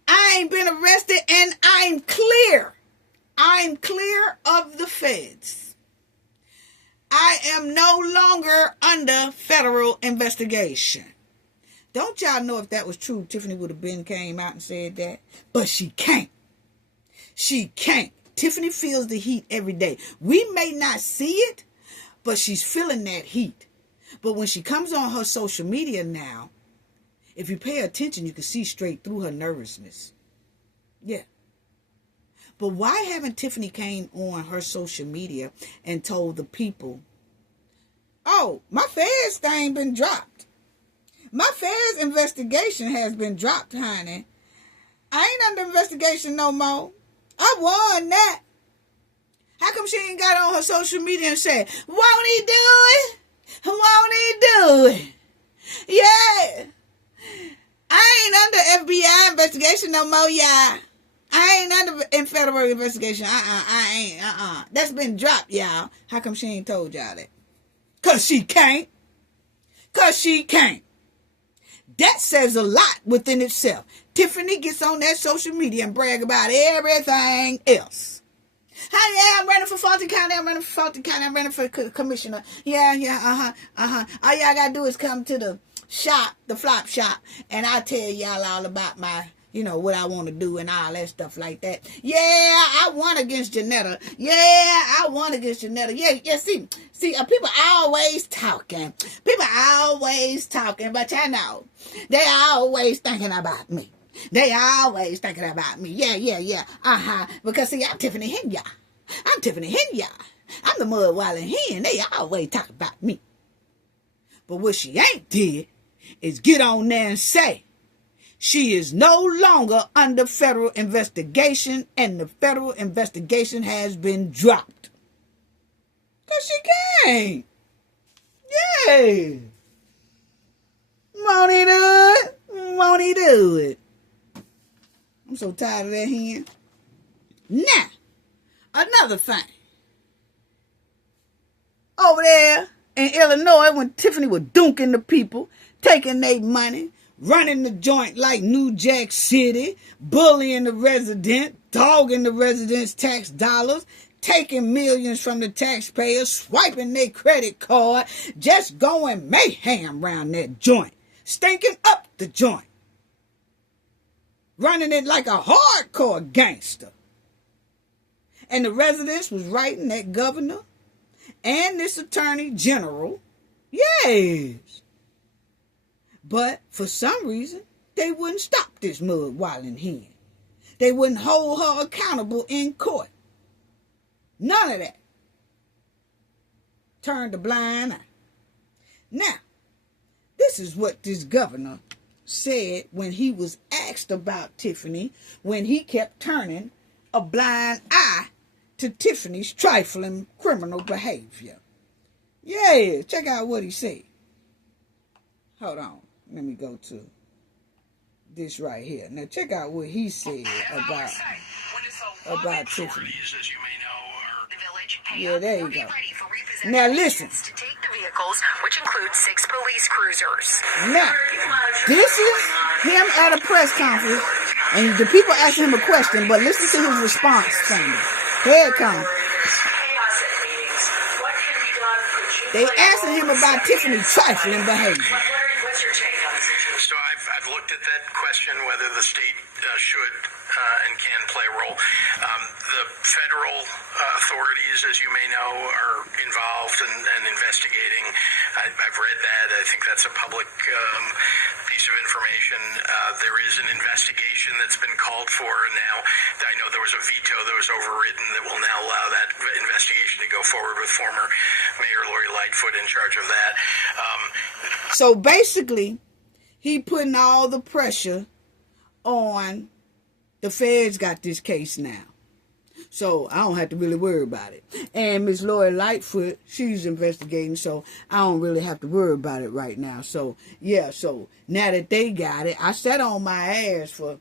I ain't been arrested and I'm clear. I'm clear of the feds. I am no longer under federal investigation. Don't y'all know if that was true, Tiffany would have came out and said that? But she can't. She can't. Tiffany feels the heat every day. We may not see it, but she's feeling that heat. But when she comes on her social media now, if you pay attention, you can see straight through her nervousness. Yeah. But why haven't Tiffany came on her social media and told the people, oh, my feds thing been dropped. My feds investigation has been dropped, honey. I ain't under investigation no more. I won that. How come she ain't got on her social media and said, won't he do it? Won't he do it? Yeah. I ain't under FBI investigation no more, y'all. I ain't under in federal investigation. I ain't. That's been dropped, y'all. How come she ain't told y'all that? Because she can't. Because she can't. That says a lot within itself. Tiffany gets on that social media and brag about everything else. Hi, yeah, I'm running for Fulton County. I'm running for commissioner. Yeah, All y'all got to do is come to the shop, the flop shop, and I'll tell y'all all about my, what I want to do and all that stuff like that. Yeah, I won against Janetta. Yeah, see, people always talking. But you know, they always thinking about me. Yeah. Because see, I'm Tiffany Henyard. I'm the mud wallin' hen. They always talk about me. But what she ain't did is get on there and say she is no longer under federal investigation and the federal investigation has been dropped. Because she can't. Yeah. Won't he do it? Won't he do it? I'm so tired of that hen. Now, another thing. Over there in Illinois, when Tiffany was dunking the people, taking their money, running the joint like New Jack City, bullying the resident, dogging the residents' tax dollars, taking millions from the taxpayers, swiping their credit card, just going mayhem around that joint, stinking up the joint, running it like a hardcore gangster. And the residents was writing that governor and this attorney general, yes. But for some reason, they wouldn't stop this mud wallin' hen. They wouldn't hold her accountable in court. None of that. Turned a blind eye. Now, this is what this governor said when he was asked about Tiffany, when he kept turning a blind eye to Tiffany's trifling criminal behavior. Yeah, check out what he said. Hold on. Let me go to this right here. Now check out what he said about Tiffany. Yeah, there you go. Now listen. To take the vehicles, which include 6 police cruisers. Now, this is him at a press conference, and the people asking him a question, but listen to his response, Sandy. Here it comes. They asking him about Tiffany's trifling behavior. So I've looked at that question, whether the state should and can play a role. The federal authorities, as you may know, are involved and investigating. I've read that. I think that's a public piece of information. There is an investigation that's been called for. Now, I know there was a veto that was overridden that will now allow that investigation to go forward with former Mayor Lori Lightfoot in charge of that. So basically, he putting all the pressure on the feds got this case now. So I don't have to really worry about it. And Miss Lori Lightfoot, she's investigating, so I don't really have to worry about it right now. So, yeah, so now that they got it, I sat on my ass for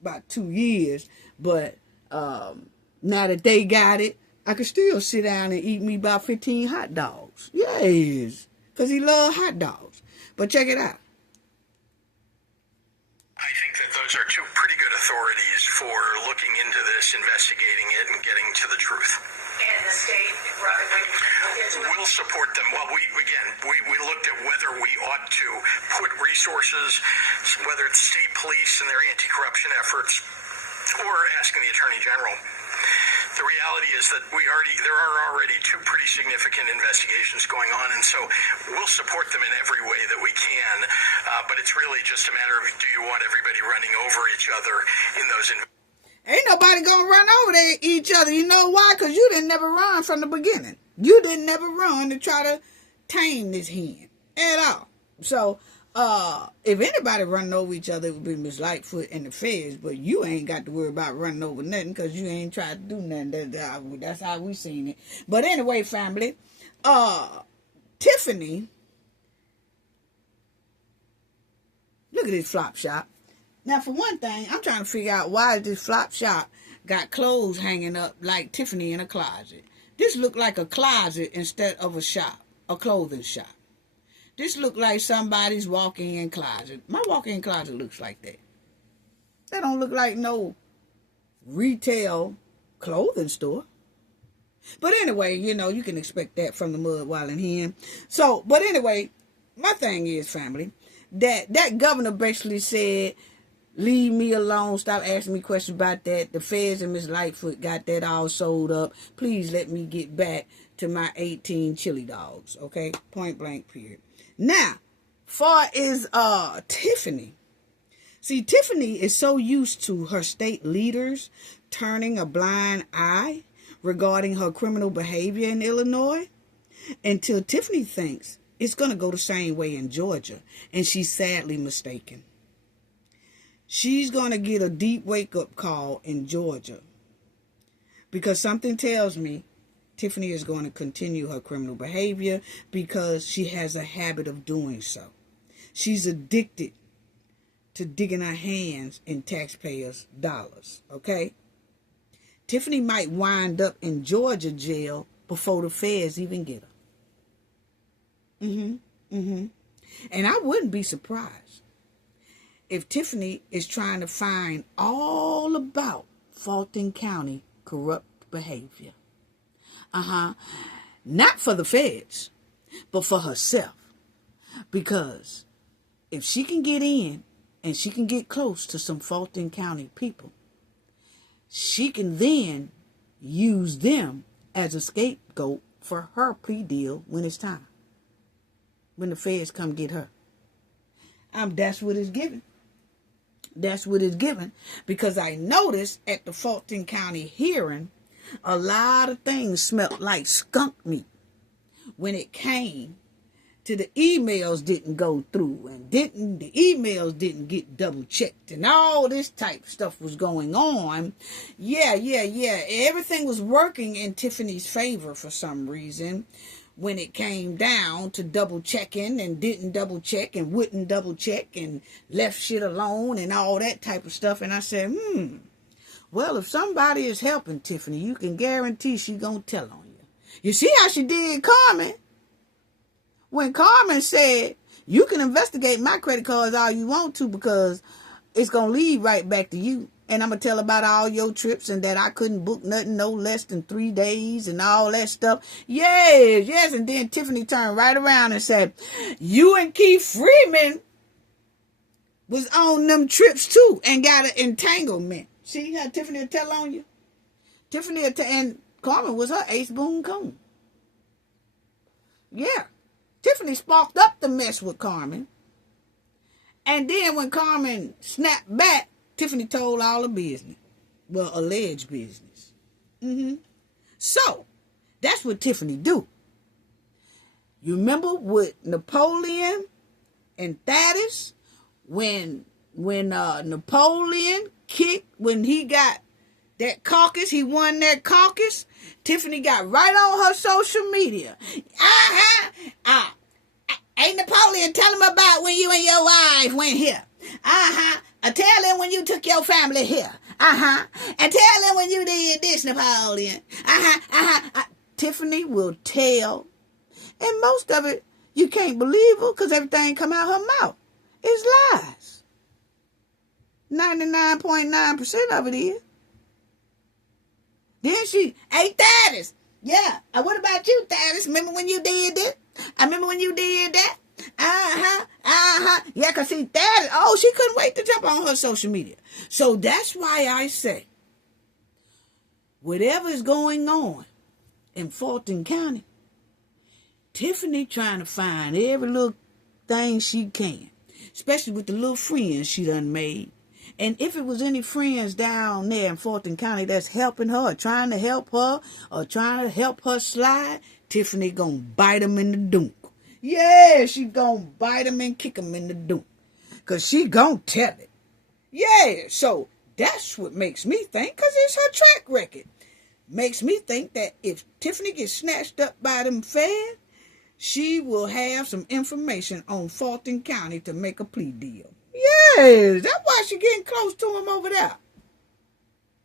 about 2 years, but now that they got it, I can still sit down and eat me about 15 hot dogs. Yes, because he loves hot dogs. But check it out. I think that those are two pretty good authorities for looking into this, investigating it, and getting to the truth. And the state, We'll support them. Well, we looked at whether we ought to put resources, whether it's state police and their anti-corruption efforts, or asking the Attorney General. The reality is that there are already two pretty significant investigations going on, and so we'll support them in every way that we can, but it's really just a matter of, do you want everybody running over each other in those Ain't nobody gonna run over each other. You know why? Because you didn't never run from the beginning. You didn't never run to try to tame this hen at all. So, if anybody running over each other, it would be Miss Lightfoot and the feds, but you ain't got to worry about running over nothing because you ain't tried to do nothing. That's how we seen it. But anyway, family, Tiffany, look at this flop shop. Now, for one thing, I'm trying to figure out why this flop shop got clothes hanging up like Tiffany in a closet. This looked like a closet instead of a shop, a clothing shop. This looked like somebody's walk-in closet. My walk-in closet looks like that. That don't look like no retail clothing store. But anyway, you know, you can expect that from the mud, wild, and hen. So, but anyway, my thing is, family, that governor basically said, leave me alone. Stop asking me questions about that. The feds and Miss Lightfoot got that all sold up. Please let me get back to my 18 chili dogs. Okay? Point blank, period. Now, far as Tiffany. See, Tiffany is so used to her state leaders turning a blind eye regarding her criminal behavior in Illinois until Tiffany thinks it's going to go the same way in Georgia. And she's sadly mistaken. She's going to get a deep wake-up call in Georgia because something tells me Tiffany is going to continue her criminal behavior because she has a habit of doing so. She's addicted to digging her hands in taxpayers' dollars, okay? Tiffany might wind up in Georgia jail before the feds even get her. And I wouldn't be surprised if Tiffany is trying to find all about Fulton County corrupt behavior. Not for the feds, but for herself. Because if she can get in and she can get close to some Fulton County people, she can then use them as a scapegoat for her plea deal when it's time. When the feds come get her. That's what it's given. That's what it's given. Because I noticed at the Fulton County hearing, a lot of things smelled like skunk meat when it came to the emails didn't go through and the emails didn't get double checked and all this type of stuff was going on. Yeah. Everything was working in Tiffany's favor for some reason when it came down to double checking and didn't double check and wouldn't double check and left shit alone and all that type of stuff. And I said, well, if somebody is helping Tiffany, you can guarantee she gonna tell on you. You see how she did Carmen? When Carmen said, you can investigate my credit cards all you want to because it's gonna lead right back to you. And I'm gonna tell about all your trips and that I couldn't book nothing no less than 3 days and all that stuff. Yes. And then Tiffany turned right around and said, you and Keith Freeman was on them trips too and got an entanglement. See how Tiffany will tell on you? Tiffany and Carmen was her ace boon coon. Yeah. Tiffany sparked up the mess with Carmen. And then when Carmen snapped back, Tiffany told all the business. Well, alleged business. So, that's what Tiffany do. You remember with Napoleon and Thaddeus? When Napoleon kicked, when he got that caucus, he won that caucus, Tiffany got right on her social media. Ain't Napoleon tell him about when you and your wife went here. Tell him when you took your family here. And tell him when you did this, Napoleon. Tiffany will tell. And most of it, you can't believe her because everything come out her mouth. It's lies. 99.9% of it is. Then she, hey, Thaddeus. Yeah. What about you, Thaddeus? Remember when you did this? I remember when you did that. Yeah, because see, Thaddeus, she couldn't wait to jump on her social media. So that's why I say, whatever is going on in Fulton County, Tiffany trying to find every little thing she can, especially with the little friends she done made. And if it was any friends down there in Fulton County that's helping her or trying to help her or trying to help her slide, Tiffany gonna bite them in the dunk. Yeah, she gonna bite them and kick them in the dunk. Because she gonna tell it. Yeah, so that's what makes me think, because it's her track record. Makes me think that if Tiffany gets snatched up by them feds, she will have some information on Fulton County to make a plea deal. Yes, that's why she getting close to him over there.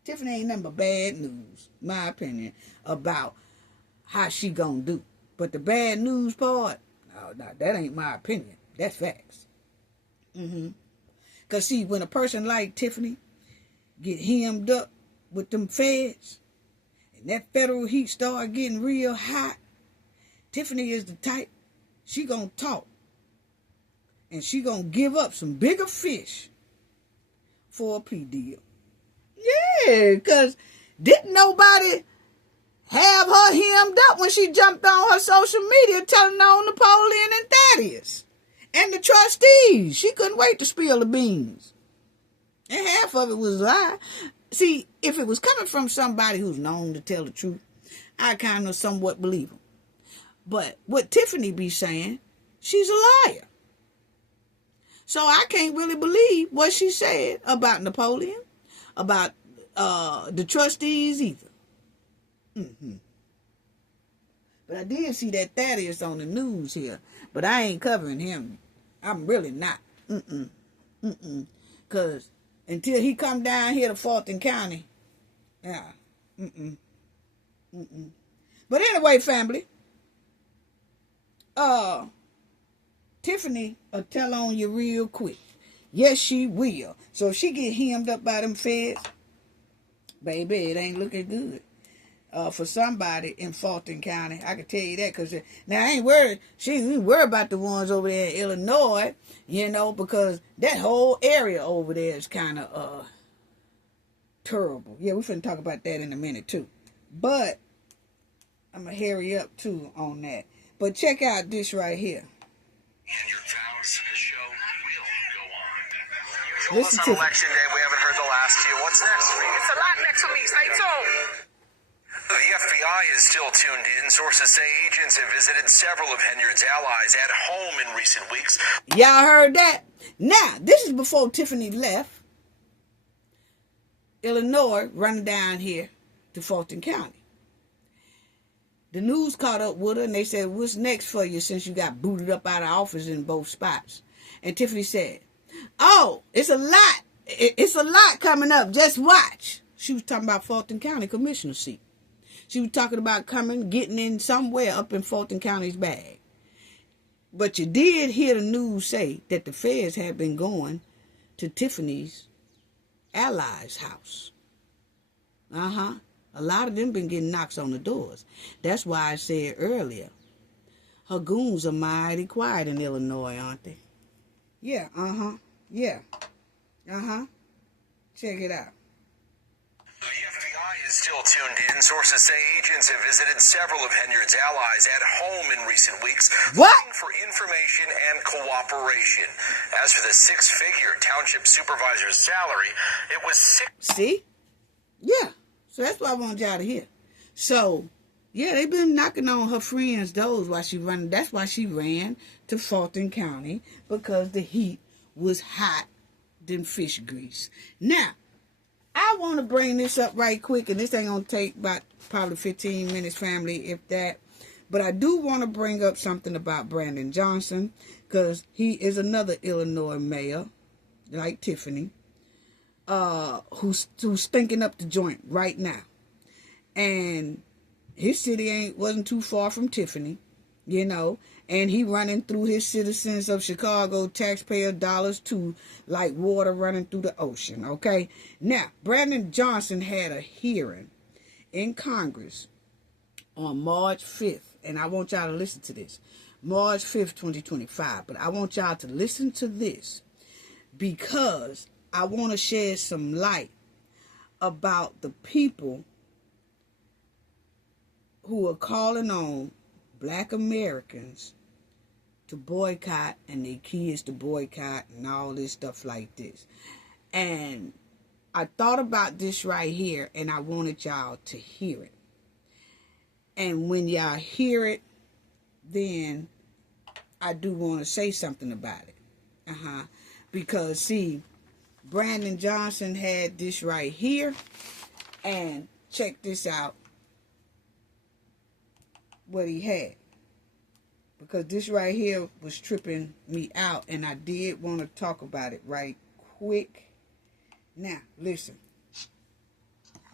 Tiffany ain't nothing but bad news, my opinion, about how she gonna do. But the bad news part, no, that ain't my opinion. That's facts. Because see, when a person like Tiffany get hemmed up with them feds, and that federal heat start getting real hot, Tiffany is the type, she gonna talk. And she gonna give up some bigger fish for a plea deal. Yeah, because didn't nobody have her hemmed up when she jumped on her social media telling on Napoleon and Thaddeus and the trustees. She couldn't wait to spill the beans. And half of it was a lie. See, if it was coming from somebody who's known to tell the truth, I kind of somewhat believe them. But what Tiffany be saying, she's a liar. So I can't really believe what she said about Napoleon, about the trustees either. But I did see that Thaddeus on the news here, but I ain't covering him. I'm really not. Because until he come down here to Fulton County, yeah. But anyway, family, Tiffany will tell on you real quick. Yes, she will. So if she get hemmed up by them feds, baby, it ain't looking good for somebody in Fulton County. I can tell you that, because now I ain't worried. She ain't worried about the ones over there in Illinois, because that whole area over there is kind of terrible. Yeah, we're finna talk about that in a minute too. But I'm gonna hurry up too on that. But check out this right here. And your vows for the show will go on. Listen to Election day, we haven't heard the last few. What's next for you? It's a lot next for me. Stay tuned. The FBI is still tuned in. Sources say agents have visited several of Henyard's allies at home in recent weeks. Y'all heard that? Now, this is before Tiffany left Illinois, running down here to Fulton County. The news caught up with her, and they said, what's next for you since you got booted up out of office in both spots? And Tiffany said, it's a lot. It's a lot coming up. Just watch. She was talking about Fulton County commissioner seat. She was talking about getting in somewhere up in Fulton County's bag. But you did hear the news say that the feds had been going to Tiffany's allies' house. A lot of them been getting knocks on the doors. That's why I said earlier, her goons are mighty quiet in Illinois, aren't they? Yeah, yeah. Check it out. The FBI is still tuned in. Sources say agents have visited several of Henyard's allies at home in recent weeks, looking for information and cooperation. As for the six-figure township supervisor's salary, it was See? Yeah. So that's what I want y'all to hear. So, yeah, they've been knocking on her friends' doors while she running. That's why she ran to Fulton County, because the heat was hot than fish grease. Now, I I want to bring this up right quick, and this ain't going to take about probably 15 minutes, family, if that. But I do want to bring up something about Brandon Johnson, because he is another Illinois mayor, like Tiffany, who's stinking up the joint right now. And his city wasn't too far from Tiffany, you know, and he running through his citizens of Chicago taxpayer dollars too, like water running through the ocean, okay? Now, Brandon Johnson had a hearing in Congress on March 5th, and I want y'all to listen to this. March 5th, 2025, but I want y'all to listen to this because I want to shed some light about the people who are calling on Black Americans to boycott and their kids to boycott and all this stuff like this. And I thought about this right here, and I wanted y'all to hear it. And when y'all hear it, then I do want to say something about it. Because, see, Brandon Johnson had this right here. And check this out. What he had, because this right here was tripping me out, and I did want to talk about it right quick. Now, listen.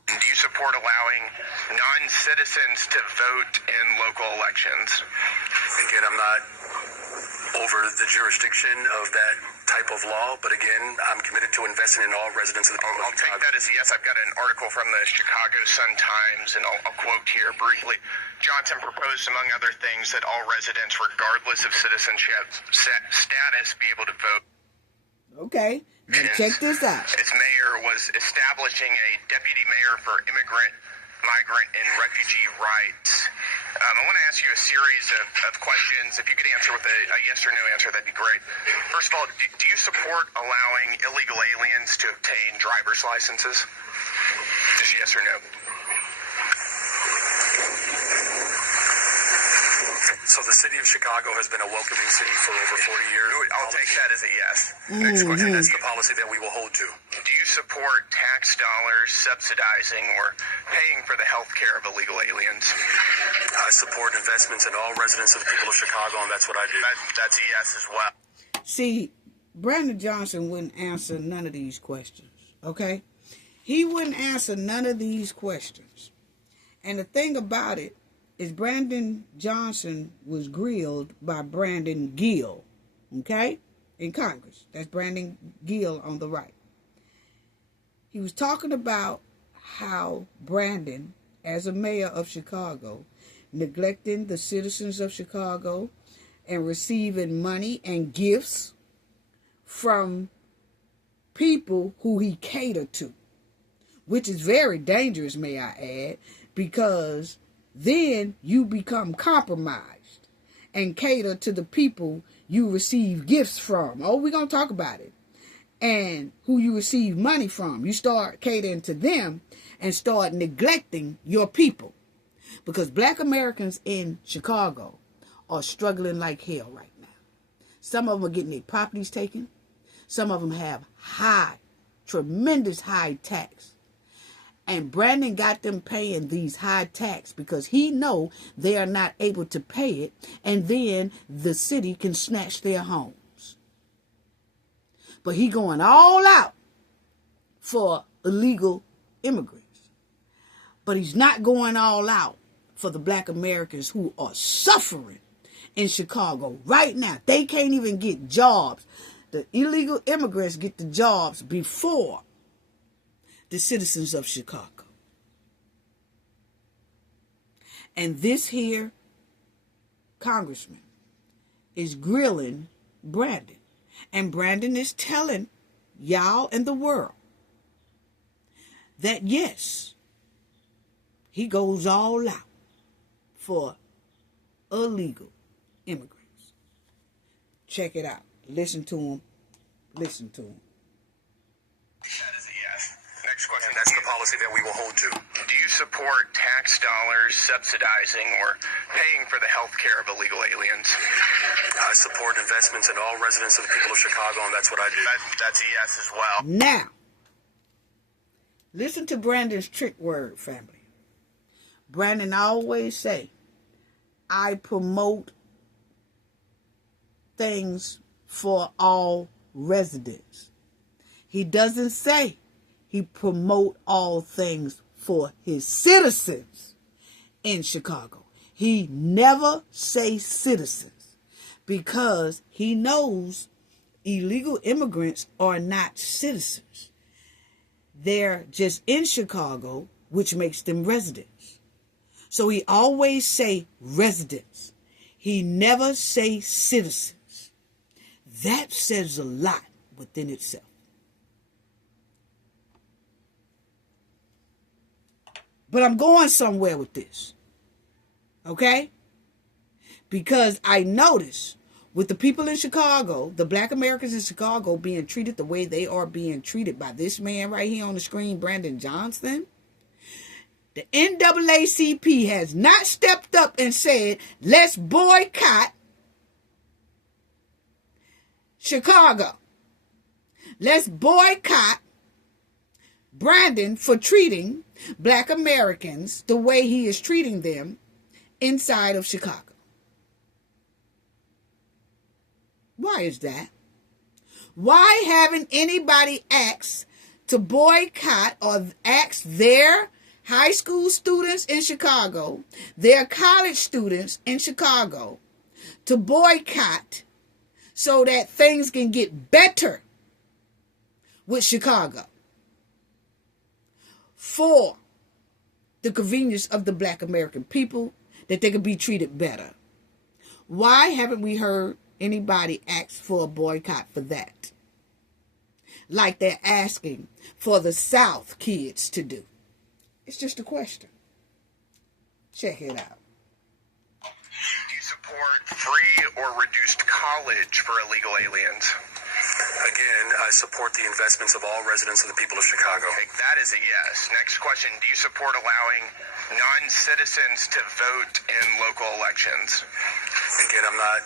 Do you support allowing non-citizens to vote in local elections? Again, I'm not over the jurisdiction of that type of law, but again, I'm committed to investing in all residents of the people. I'll take that as a yes. I've got an article from the Chicago Sun-Times, and I'll quote here briefly. Johnson proposed, among other things, that all residents, regardless of citizenship status, be able to vote. Okay, now check this out. As mayor, was establishing a deputy mayor for immigrant, migrant, and refugee rights. I want to ask you a series of questions. If you could answer with a yes or no answer, that'd be great. First of all, do you support allowing illegal aliens to obtain driver's licenses? Just yes or no? So the city of Chicago has been a welcoming city for over 40 years. I'll take that as a yes. Next question. That's the policy that we will hold to. Do you support tax dollars subsidizing or paying for the health care of illegal aliens? I support investments in all residents of the people of Chicago, and that's what I do. That's a yes as well. See, Brandon Johnson wouldn't answer none of these questions, okay? He wouldn't answer none of these questions. And the thing about it is Brandon Johnson was grilled by Brandon Gill, okay, in Congress. That's Brandon Gill on the right. He was talking about how Brandon, as a mayor of Chicago, neglecting the citizens of Chicago and receiving money and gifts from people who he catered to, which is very dangerous, may I add, because then you become compromised and cater to the people you receive gifts from. Oh, we're going to talk about it. And who you receive money from. You start catering to them and start neglecting your people. Because Black Americans in Chicago are struggling like hell right now. Some of them are getting their properties taken. Some of them have tremendous high tax. And Brandon got them paying these high tax because he know they are not able to pay it. And then the city can snatch their homes. But he going all out for illegal immigrants. But he's not going all out for the Black Americans who are suffering in Chicago right now. They can't even get jobs. The illegal immigrants get the jobs before the citizens of Chicago. And this here congressman is grilling Brandon. And Brandon is telling y'all and the world that yes, he goes all out for illegal immigrants. Check it out. Listen to him. Listen to him. That is a yes. Next question. That's the policy that we will hold to. Do you support tax dollars subsidizing or paying for the health care of illegal aliens? I support investments in all residents of the people of Chicago, and that's what I do. That's a yes as well. Now, Listen to Brandon's trick word, family. Brandon always say, I promote things for all residents. He doesn't say he promote all things for his citizens in Chicago. He never say citizens because he knows illegal immigrants are not citizens. They're just in Chicago, which makes them residents. So he always say residents. He never say citizens. That says a lot within itself. But I'm going somewhere with this. Okay? Because I notice with the people in Chicago, the black Americans in Chicago being treated the way they are being treated by this man right here on the screen, Brandon Johnson, the NAACP has not stepped up and said, let's boycott Chicago. Let's boycott Brandon for treating black Americans the way he is treating them inside of Chicago. Why is that? Why haven't anybody asked to boycott or asked their high school students in Chicago, their college students in Chicago, to boycott so that things can get better with Chicago for the convenience of the black American people, that they could be treated better? Why haven't we heard anybody ask for a boycott for that? Like they're asking for the South kids to do. It's just a question. Check it out. Do you support free or reduced college for illegal aliens? Again, I support the investments of all residents of the people of Chicago. Okay, that is a yes. Next question. Do you support allowing non-citizens to vote in local elections? Again, I'm not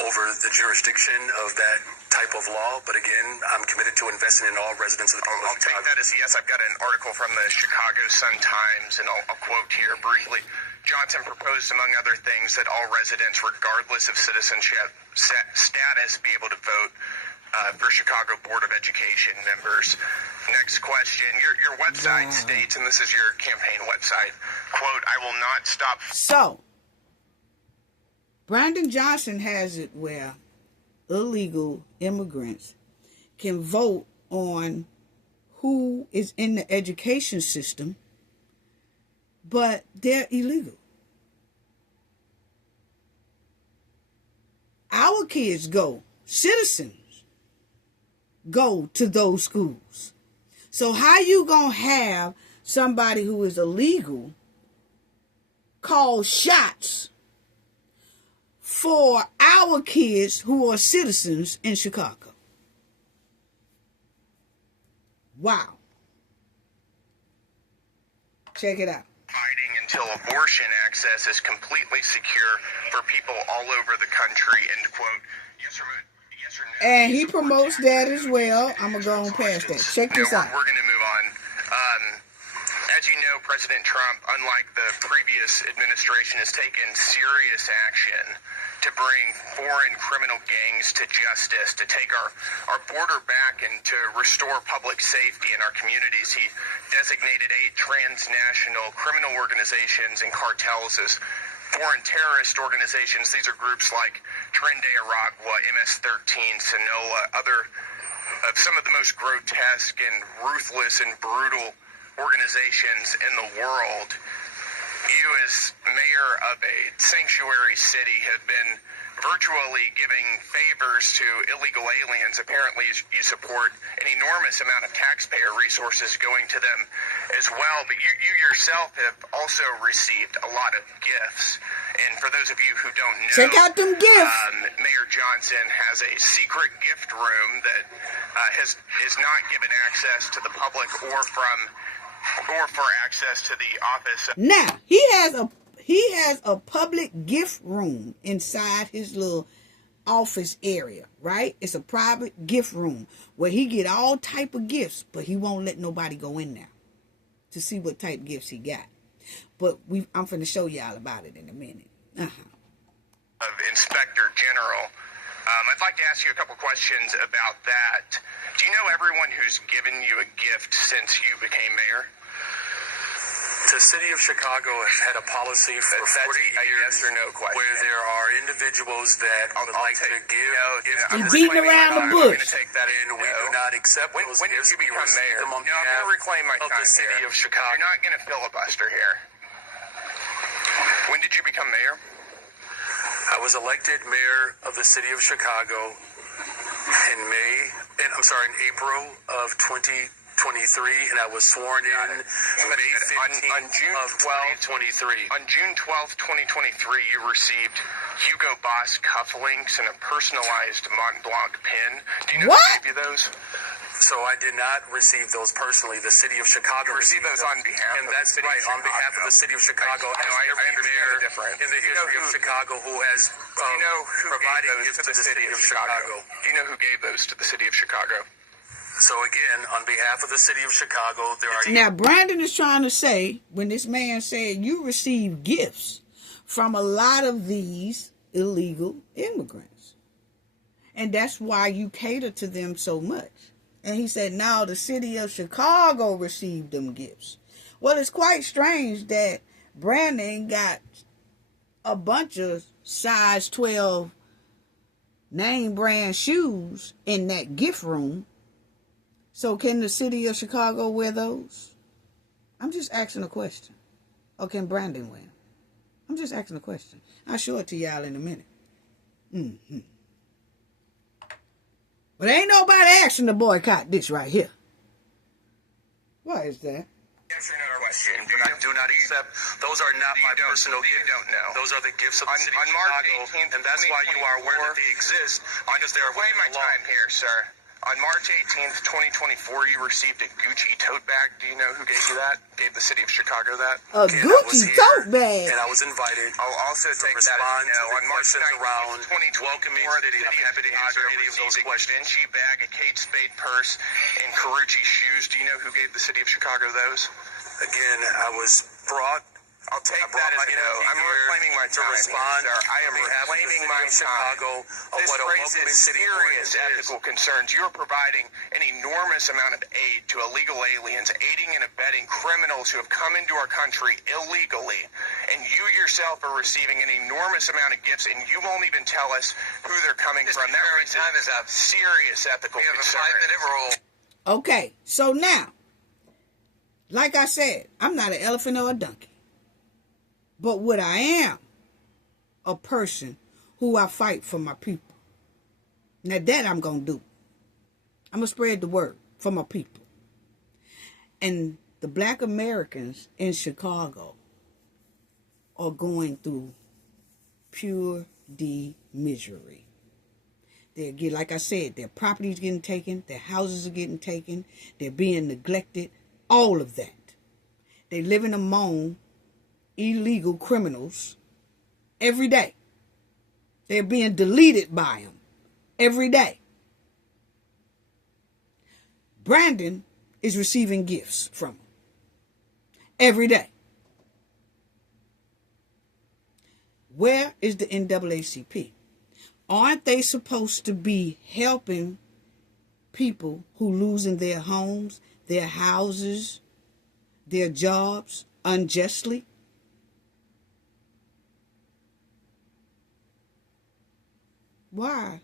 over the jurisdiction of that type of law, but again, I'm committed to investing in all residents of the people of Chicago. I'll take that as a yes. I've got an article from the Chicago Sun-Times, and I'll quote here briefly. Johnson proposed, among other things, that all residents, regardless of citizenship status, be able to vote for Chicago Board of Education members. Next question. Your website states, and this is your campaign website, quote, I will not stop. So, Brandon Johnson has it where illegal immigrants can vote on who is in the education system, but they're illegal. Our kids go, citizens go to those schools. So how you gonna have somebody who is illegal call shots for our kids who are citizens in Chicago? Wow. Check it out. Fighting until abortion access is completely secure for people all over the country, end quote. Yes or no? And he promotes that as well. I'm going to go on past that. Check this out. We're going to move on. As you know, President Trump, unlike the previous administration, has taken serious action to bring foreign criminal gangs to justice, to take our border back and to restore public safety in our communities. He designated 8 transnational criminal organizations and cartels as foreign terrorist organizations. These are groups like Tren de Aragua, MS-13, Sinaloa, other of some of the most grotesque and ruthless and brutal organizations in the world. You, as mayor of a sanctuary city, have been virtually giving favors to illegal aliens. Apparently, you support an enormous amount of taxpayer resources going to them as well. But you yourself have also received a lot of gifts. And for those of you who don't know, check out them gifts. Mayor Johnson has a secret gift room that is not given access to the public or for access to the office. Now, he has a public gift room inside his little office area, right? It's a private gift room where he get all type of gifts, but he won't let nobody go in there to see what type of gifts he got. But I'm finna show y'all about it in a minute. Of Inspector General. I'd like to ask you a couple questions about that. Do you know everyone who's given you a gift since you became mayor? The city of Chicago has had a policy for 40 years yes or no question. where there are individuals that would like to give gifts. You're beating around the bush. I'm going to take that And we do not accept those when gifts. did you become mayor? Them on No, I'm behalf going to reclaim my of time the city here. of Chicago. You're not going to filibuster here. When did you become mayor? I was elected mayor of the city of Chicago in April of 2023, and I was sworn in May 15th on June of 2023. On June 12th, 2023, you received Hugo Boss cufflinks and a personalized Mont Blanc pin. Do you know who gave you those? So I did not receive those personally. The city of Chicago received those on behalf and of that's the city right, of on behalf of the city of Chicago. I understand the difference. In the history of Chicago who has provided gifts to the city of Chicago. Do you know who gave those to the city of Chicago? So again, on behalf of the city of Chicago, there are... Now, Brandon is trying to say, when this man said you receive gifts from a lot of these illegal immigrants. And that's why you cater to them so much. And he said, now the city of Chicago received them gifts. Well, it's quite strange that Brandon got a bunch of size 12 name brand shoes in that gift room. So can the city of Chicago wear those? I'm just asking a question. Or can Brandon wear them? I'm just asking a question. I'll show it to y'all in a minute. But ain't nobody asking to boycott this right here. Why is that? Yes or no question. I do not accept. Those are not my personal gifts. You don't know. Those are the gifts of the city of March Chicago, 18th, and that's why you are aware that they exist, because they are within my the law. Time here, sir. On March 18th, 2024, you received a Gucci tote bag. Do you know who gave you that? Gave the city of Chicago that? A Gucci tote bag. And I was invited. I'll also take that as you know. On March 19th, 2024, the city of Chicago received a Da Vinci bag, a Kate Spade purse, and Carucci shoes. Do you know who gave the city of Chicago those? Again, I was brought. I'll take that as you know. I'm reclaiming my time. To respond, sir. I am reclaiming my time. This raises serious ethical concerns. You are providing an enormous amount of aid to illegal aliens, aiding and abetting criminals who have come into our country illegally, and you yourself are receiving an enormous amount of gifts, and you won't even tell us who they're coming from. That raises serious ethical concerns. We have a 5-minute rule. Okay, so now, like I said, I'm not an elephant or a donkey. But what I am, a person who I fight for my people. Now that I'm going to do. I'm going to spread the word for my people. And the black Americans in Chicago are going through pure misery. Like I said, their property's getting taken, their houses are getting taken, they're being neglected, all of that. They're living among illegal criminals every day. They're being deleted by them every day. Brandon is receiving gifts from them every day. Where is the NAACP? Aren't they supposed to be helping people who losing their homes, their houses, their jobs unjustly? Why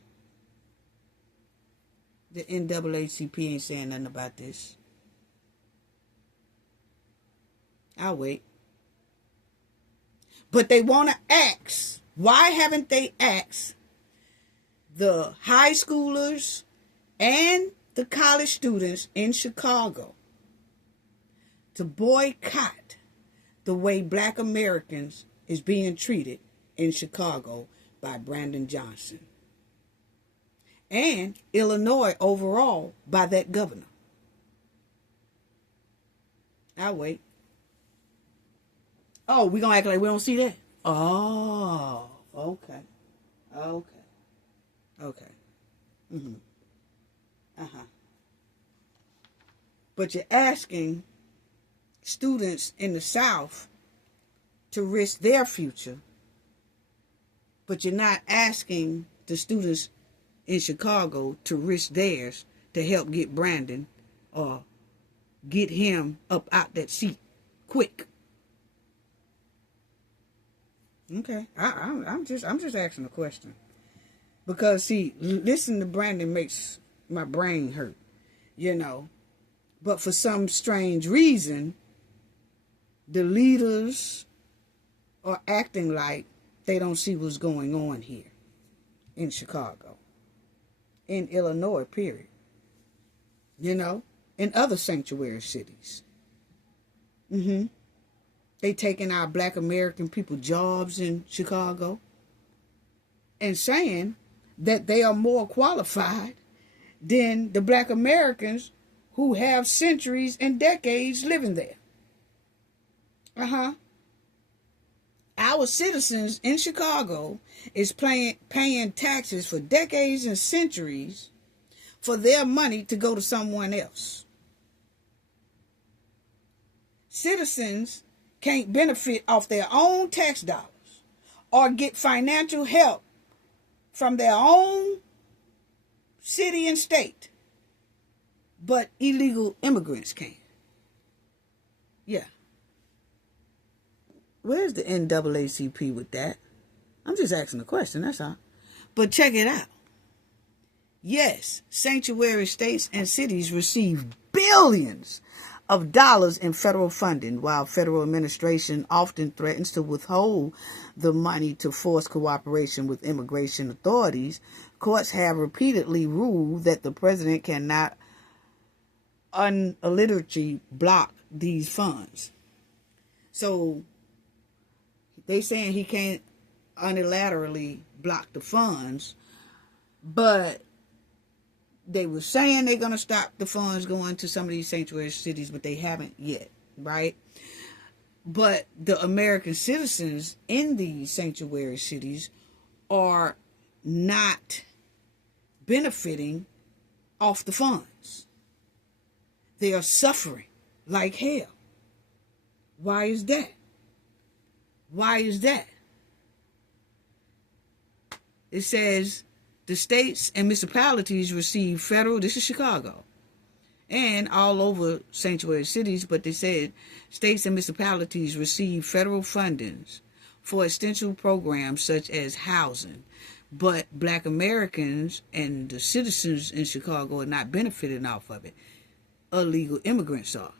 the NAACP ain't saying nothing about this? I'll wait. But they want to ask. Why haven't they asked the high schoolers and the college students in Chicago to boycott the way black Americans is being treated in Chicago by Brandon Johnson? And Illinois overall by that governor. I'll wait. Oh, we're going to act like we don't see that? Oh, okay. Okay. But you're asking students in the South to risk their future, but you're not asking the students in Chicago to risk theirs to help get Brandon or get him up out that seat quick. Okay, I'm just asking a question, because see, listen to Brandon makes my brain hurt, you know. But for some strange reason, the leaders are acting like they don't see what's going on here in Chicago, in Illinois, period. You know, in other sanctuary cities. They taking our black American people jobs in Chicago and saying that they are more qualified than the black Americans who have centuries and decades living there. Our citizens in Chicago is paying taxes for decades and centuries for their money to go to someone else. Citizens can't benefit off their own tax dollars or get financial help from their own city and state, but illegal immigrants can. Yeah. Where's the NAACP with that? I'm just asking a question, that's all. But check it out. Yes, sanctuary states and cities receive billions of dollars in federal funding, while federal administration often threatens to withhold the money to force cooperation with immigration authorities. Courts have repeatedly ruled that the president cannot unilaterally block these funds. So they saying he can't unilaterally block the funds, but they were saying they're going to stop the funds going to some of these sanctuary cities, but they haven't yet, right? But the American citizens in these sanctuary cities are not benefiting off the funds. They are suffering like hell. Why is that? Why is that? It says the states and municipalities receive federal, this is Chicago, and all over sanctuary cities, but they said states and municipalities receive federal fundings for essential programs such as housing, but black Americans and the citizens in Chicago are not benefiting off of it. Illegal immigrants are.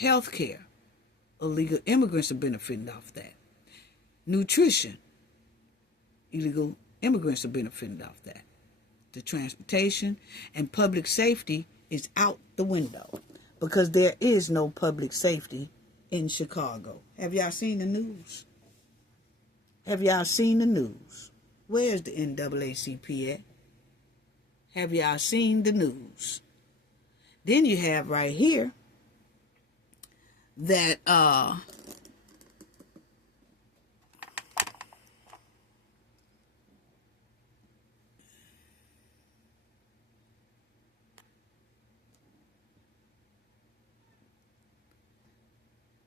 Healthcare, illegal immigrants are benefiting off that. Nutrition, illegal immigrants are benefiting off that. The transportation and public safety is out the window because there is no public safety in Chicago. Have y'all seen the news? Have y'all seen the news? Where's the NAACP at? Have y'all seen the news? Then you have right here that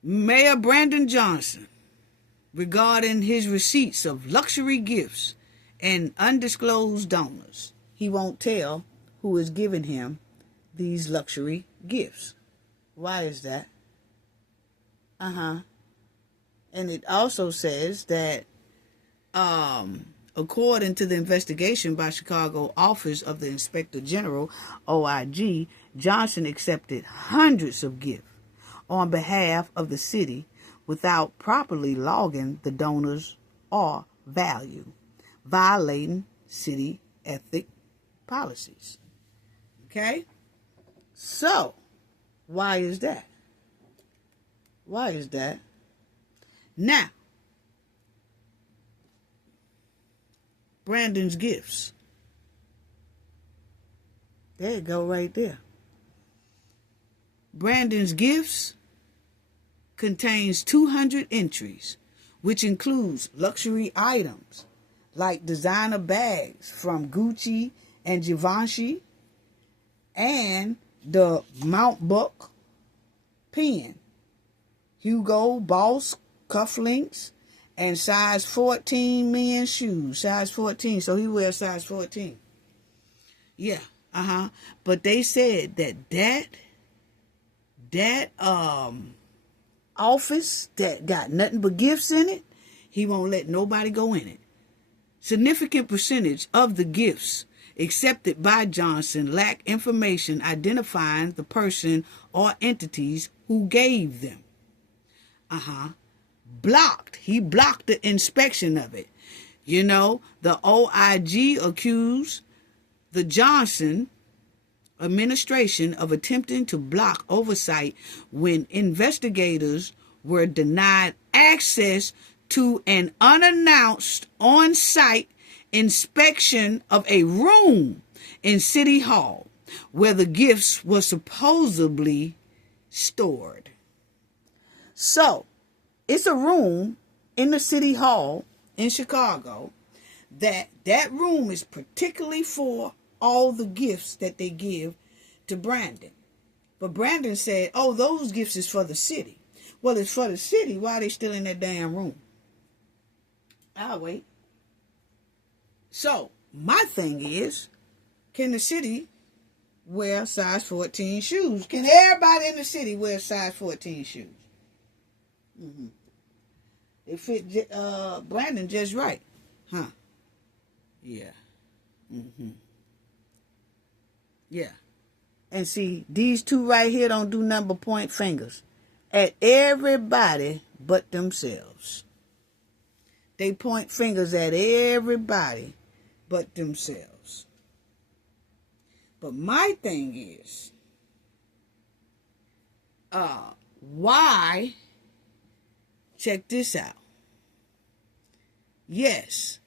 Mayor Brandon Johnson, regarding his receipts of luxury gifts and undisclosed donors. He won't tell who is giving him these luxury gifts. Why is that? And it also says that according to the investigation by Chicago Office of the Inspector General, OIG, Johnson accepted hundreds of gifts on behalf of the city without properly logging the donors or value, violating city ethic policies. Okay? So, why is that? Why is that? Now, Brandon's gifts. There you go right there. Brandon's gifts contains 200 entries, which includes luxury items, like designer bags from Gucci and Givenchy, and the Mount Buck pen, Hugo Boss cufflinks, and size 14 men's shoes. Size 14. So he wears size 14. Yeah. But they said that office that got nothing but gifts in it, he won't let nobody go in it. Significant percentage of the gifts accepted by Johnson lack information identifying the person or entities who gave them. Blocked. He blocked the inspection of it. You know, the OIG accused the Johnson administration of attempting to block oversight when investigators were denied access to an unannounced on-site inspection of a room in City Hall where the gifts were supposedly stored. So, it's a room in the City Hall in Chicago that room is particularly for all the gifts that they give to Brandon. But Brandon said, oh, those gifts is for the city. Well, it's for the city. Why are they still in that damn room? I'll wait. So, my thing is, can the city wear size 14 shoes? Can everybody in the city wear size 14 shoes? They fit Brandon just right. Huh. Yeah. Yeah. And see, these two right here don't do nothing but point fingers at everybody but themselves. They point fingers at everybody but themselves. But my thing is, why? Check this out. Yes,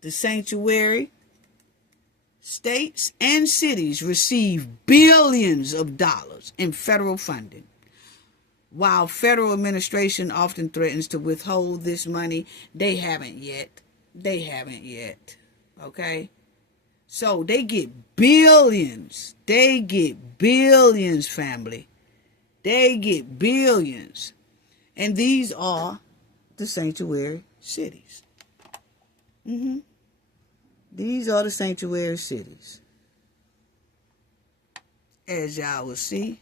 the sanctuary states and cities receive billions of dollars in federal funding. While federal administration often threatens to withhold this money, they haven't yet. Okay? So they get billions. They get billions, family. They get billions. And these are the sanctuary cities. These are the sanctuary cities. As y'all will see,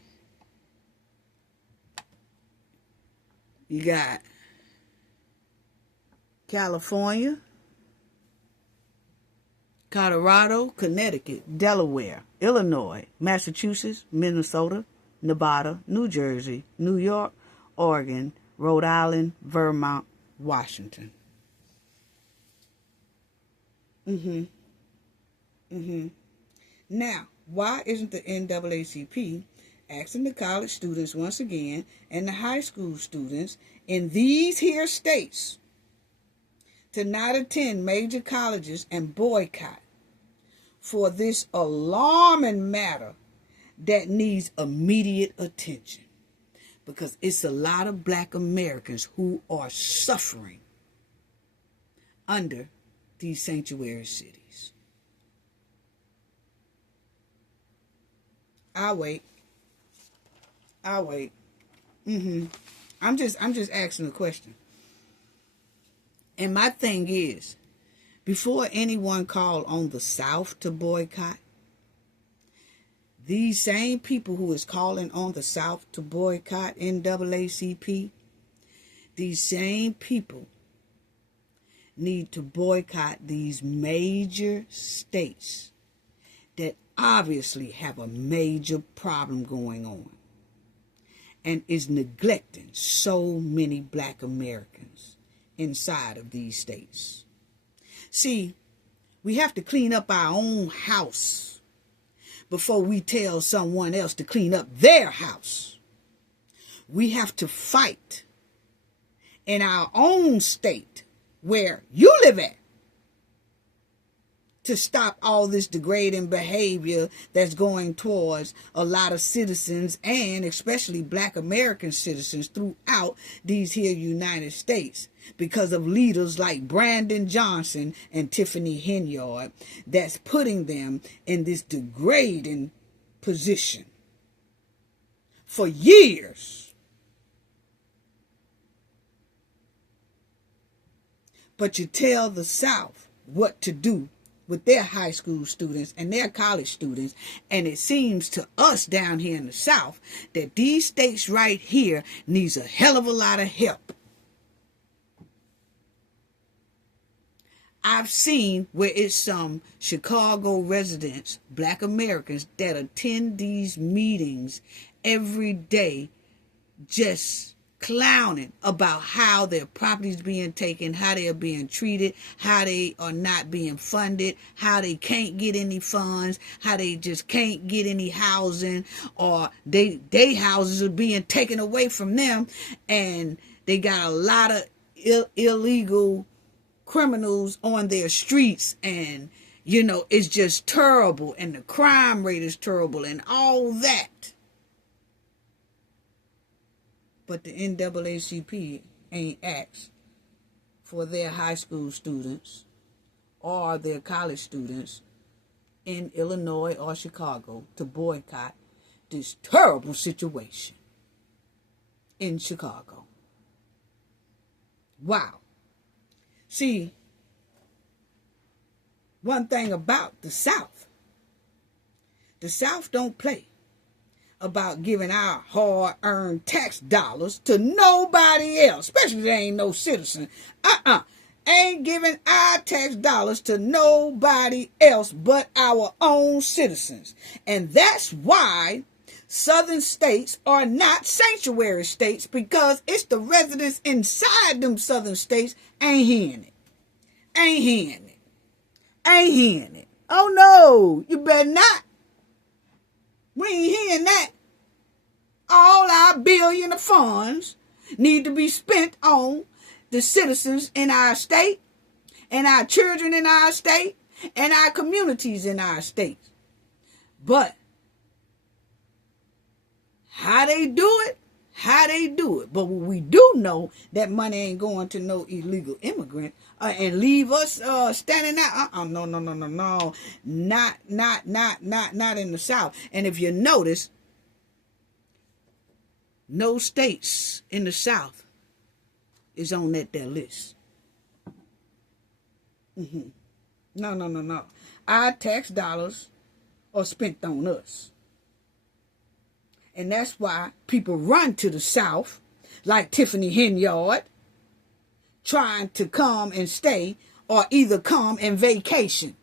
you got California, Colorado, Connecticut, Delaware, Illinois, Massachusetts, Minnesota, Nevada, New Jersey, New York, Oregon, Rhode Island, Vermont, Washington. Now, why isn't the NAACP asking the college students once again and the high school students in these here states to not attend major colleges and boycott for this alarming matter that needs immediate attention? Because it's a lot of black Americans who are suffering under these sanctuary cities. I'll wait. I'm just asking a question. And my thing is, before anyone called on the South to boycott, these same people who is calling on the South to boycott NAACP, these same people need to boycott these major states that obviously have a major problem going on and is neglecting so many black Americans inside of these states. See, we have to clean up our own house before we tell someone else to clean up their house. We have to fight in our own state where you live at to stop all this degrading behavior that's going towards a lot of citizens, and especially Black American citizens throughout these here United States, because of leaders like Brandon Johnson and Tiffany Henyard that's putting them in this degrading position for years. But you tell the South what to do with their high school students and their college students, and it seems to us down here in the South that these states right here needs a hell of a lot of help. I've seen where it's some Chicago residents, Black Americans, that attend these meetings every day, just clowning about how their property's being taken, how they are being treated, how they are not being funded, how they can't get any funds, how they just can't get any housing, or they houses are being taken away from them, and they got a lot of illegal criminals on their streets, and it's just terrible, and the crime rate is terrible and all that. But the NAACP ain't asked for their high school students or their college students in Illinois or Chicago to boycott this terrible situation in Chicago. Wow. See, one thing about the South don't play about giving our hard-earned tax dollars to nobody else, especially if they ain't no citizen. Ain't giving our tax dollars to nobody else but our own citizens. And that's why southern states are not sanctuary states, because it's the residents inside them southern states ain't hearing it. Oh no, you better not. We ain't hearing that. All our billion of funds need to be spent on the citizens in our state, and our children in our state, and our communities in our states. But how they do it. But we do know that money ain't going to no illegal immigrant and leave us standing out. No. Not in the South. And if you notice, no states in the South is on that there list. No. Our tax dollars are spent on us. And that's why people run to the South, like Tiffany Henyard, trying to come and stay, or either come and vacation.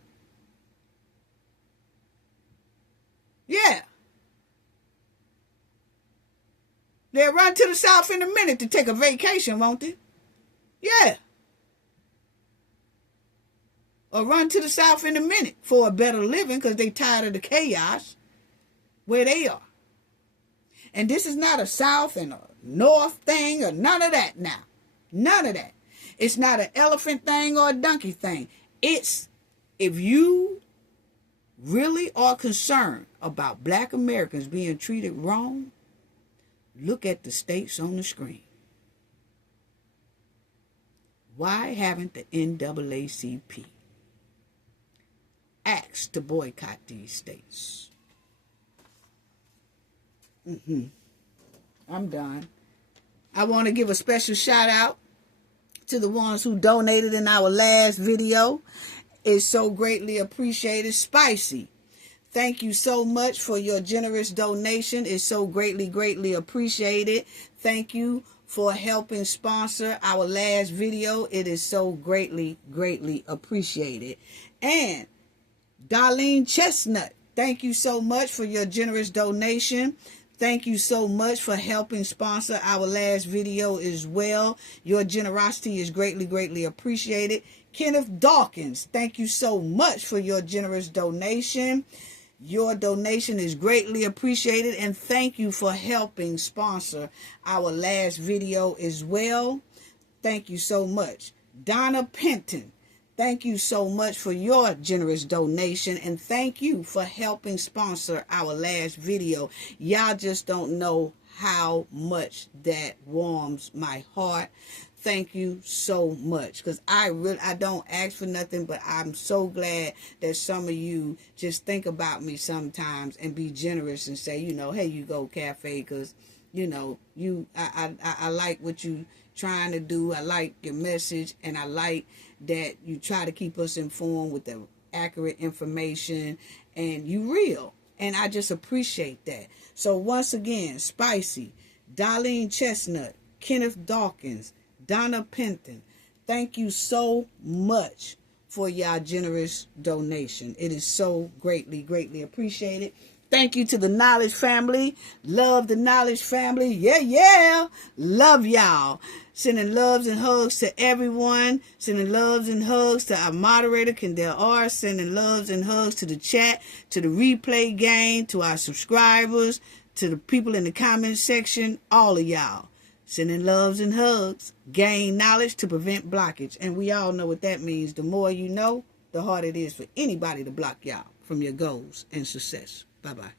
Yeah. They'll run to the South in a minute to take a vacation, won't they? Yeah. Or run to the South in a minute for a better living, because they tired of the chaos where they are. And this is not a South and a North thing or none of that now. None of that. It's not an elephant thing or a donkey thing. It's, if you really are concerned about Black Americans being treated wrong, look at the states on the screen. Why haven't the NAACP asked to boycott these states? I'm done. I want to give a special shout out to the ones who donated in our last video. It's so greatly appreciated. Spicy, thank you so much for your generous donation. It's so greatly appreciated. Thank you for helping sponsor our last video. It is so greatly appreciated. And Darlene Chestnut, thank you so much for your generous donation. Thank you so much for helping sponsor our last video as well. Your generosity is greatly appreciated. Kenneth Dawkins, thank you so much for your generous donation. Your donation is greatly appreciated, and thank you for helping sponsor our last video as well. Thank you so much. Donna Penton, Thank you so much for your generous donation, and thank you for helping sponsor our last video. Y'all just don't know how much that warms my heart. Thank you so much, because I don't ask for nothing, but I'm so glad that some of you just think about me sometimes and be generous and say, you know, hey, you go Cafe, because you know, I like what you trying to do. I like your message, and I like that you try to keep us informed with the accurate information, and you real, and I just appreciate that. So once again, Spicy, Darlene Chestnut, Kenneth Dawkins, Donna Penton, thank you so much for your generous donation. It is so greatly appreciated. Thank you to the Knowledge family. Love the Knowledge family. Yeah. Love y'all. Sending loves and hugs to everyone. Sending loves and hugs to our moderator, Kendall R. Sending loves and hugs to the chat, to the replay gang, to our subscribers, to the people in the comment section, all of y'all. Sending loves and hugs. Gain knowledge to prevent blockage. And we all know what that means. The more you know, the harder it is for anybody to block y'all from your goals and success. Bye-bye.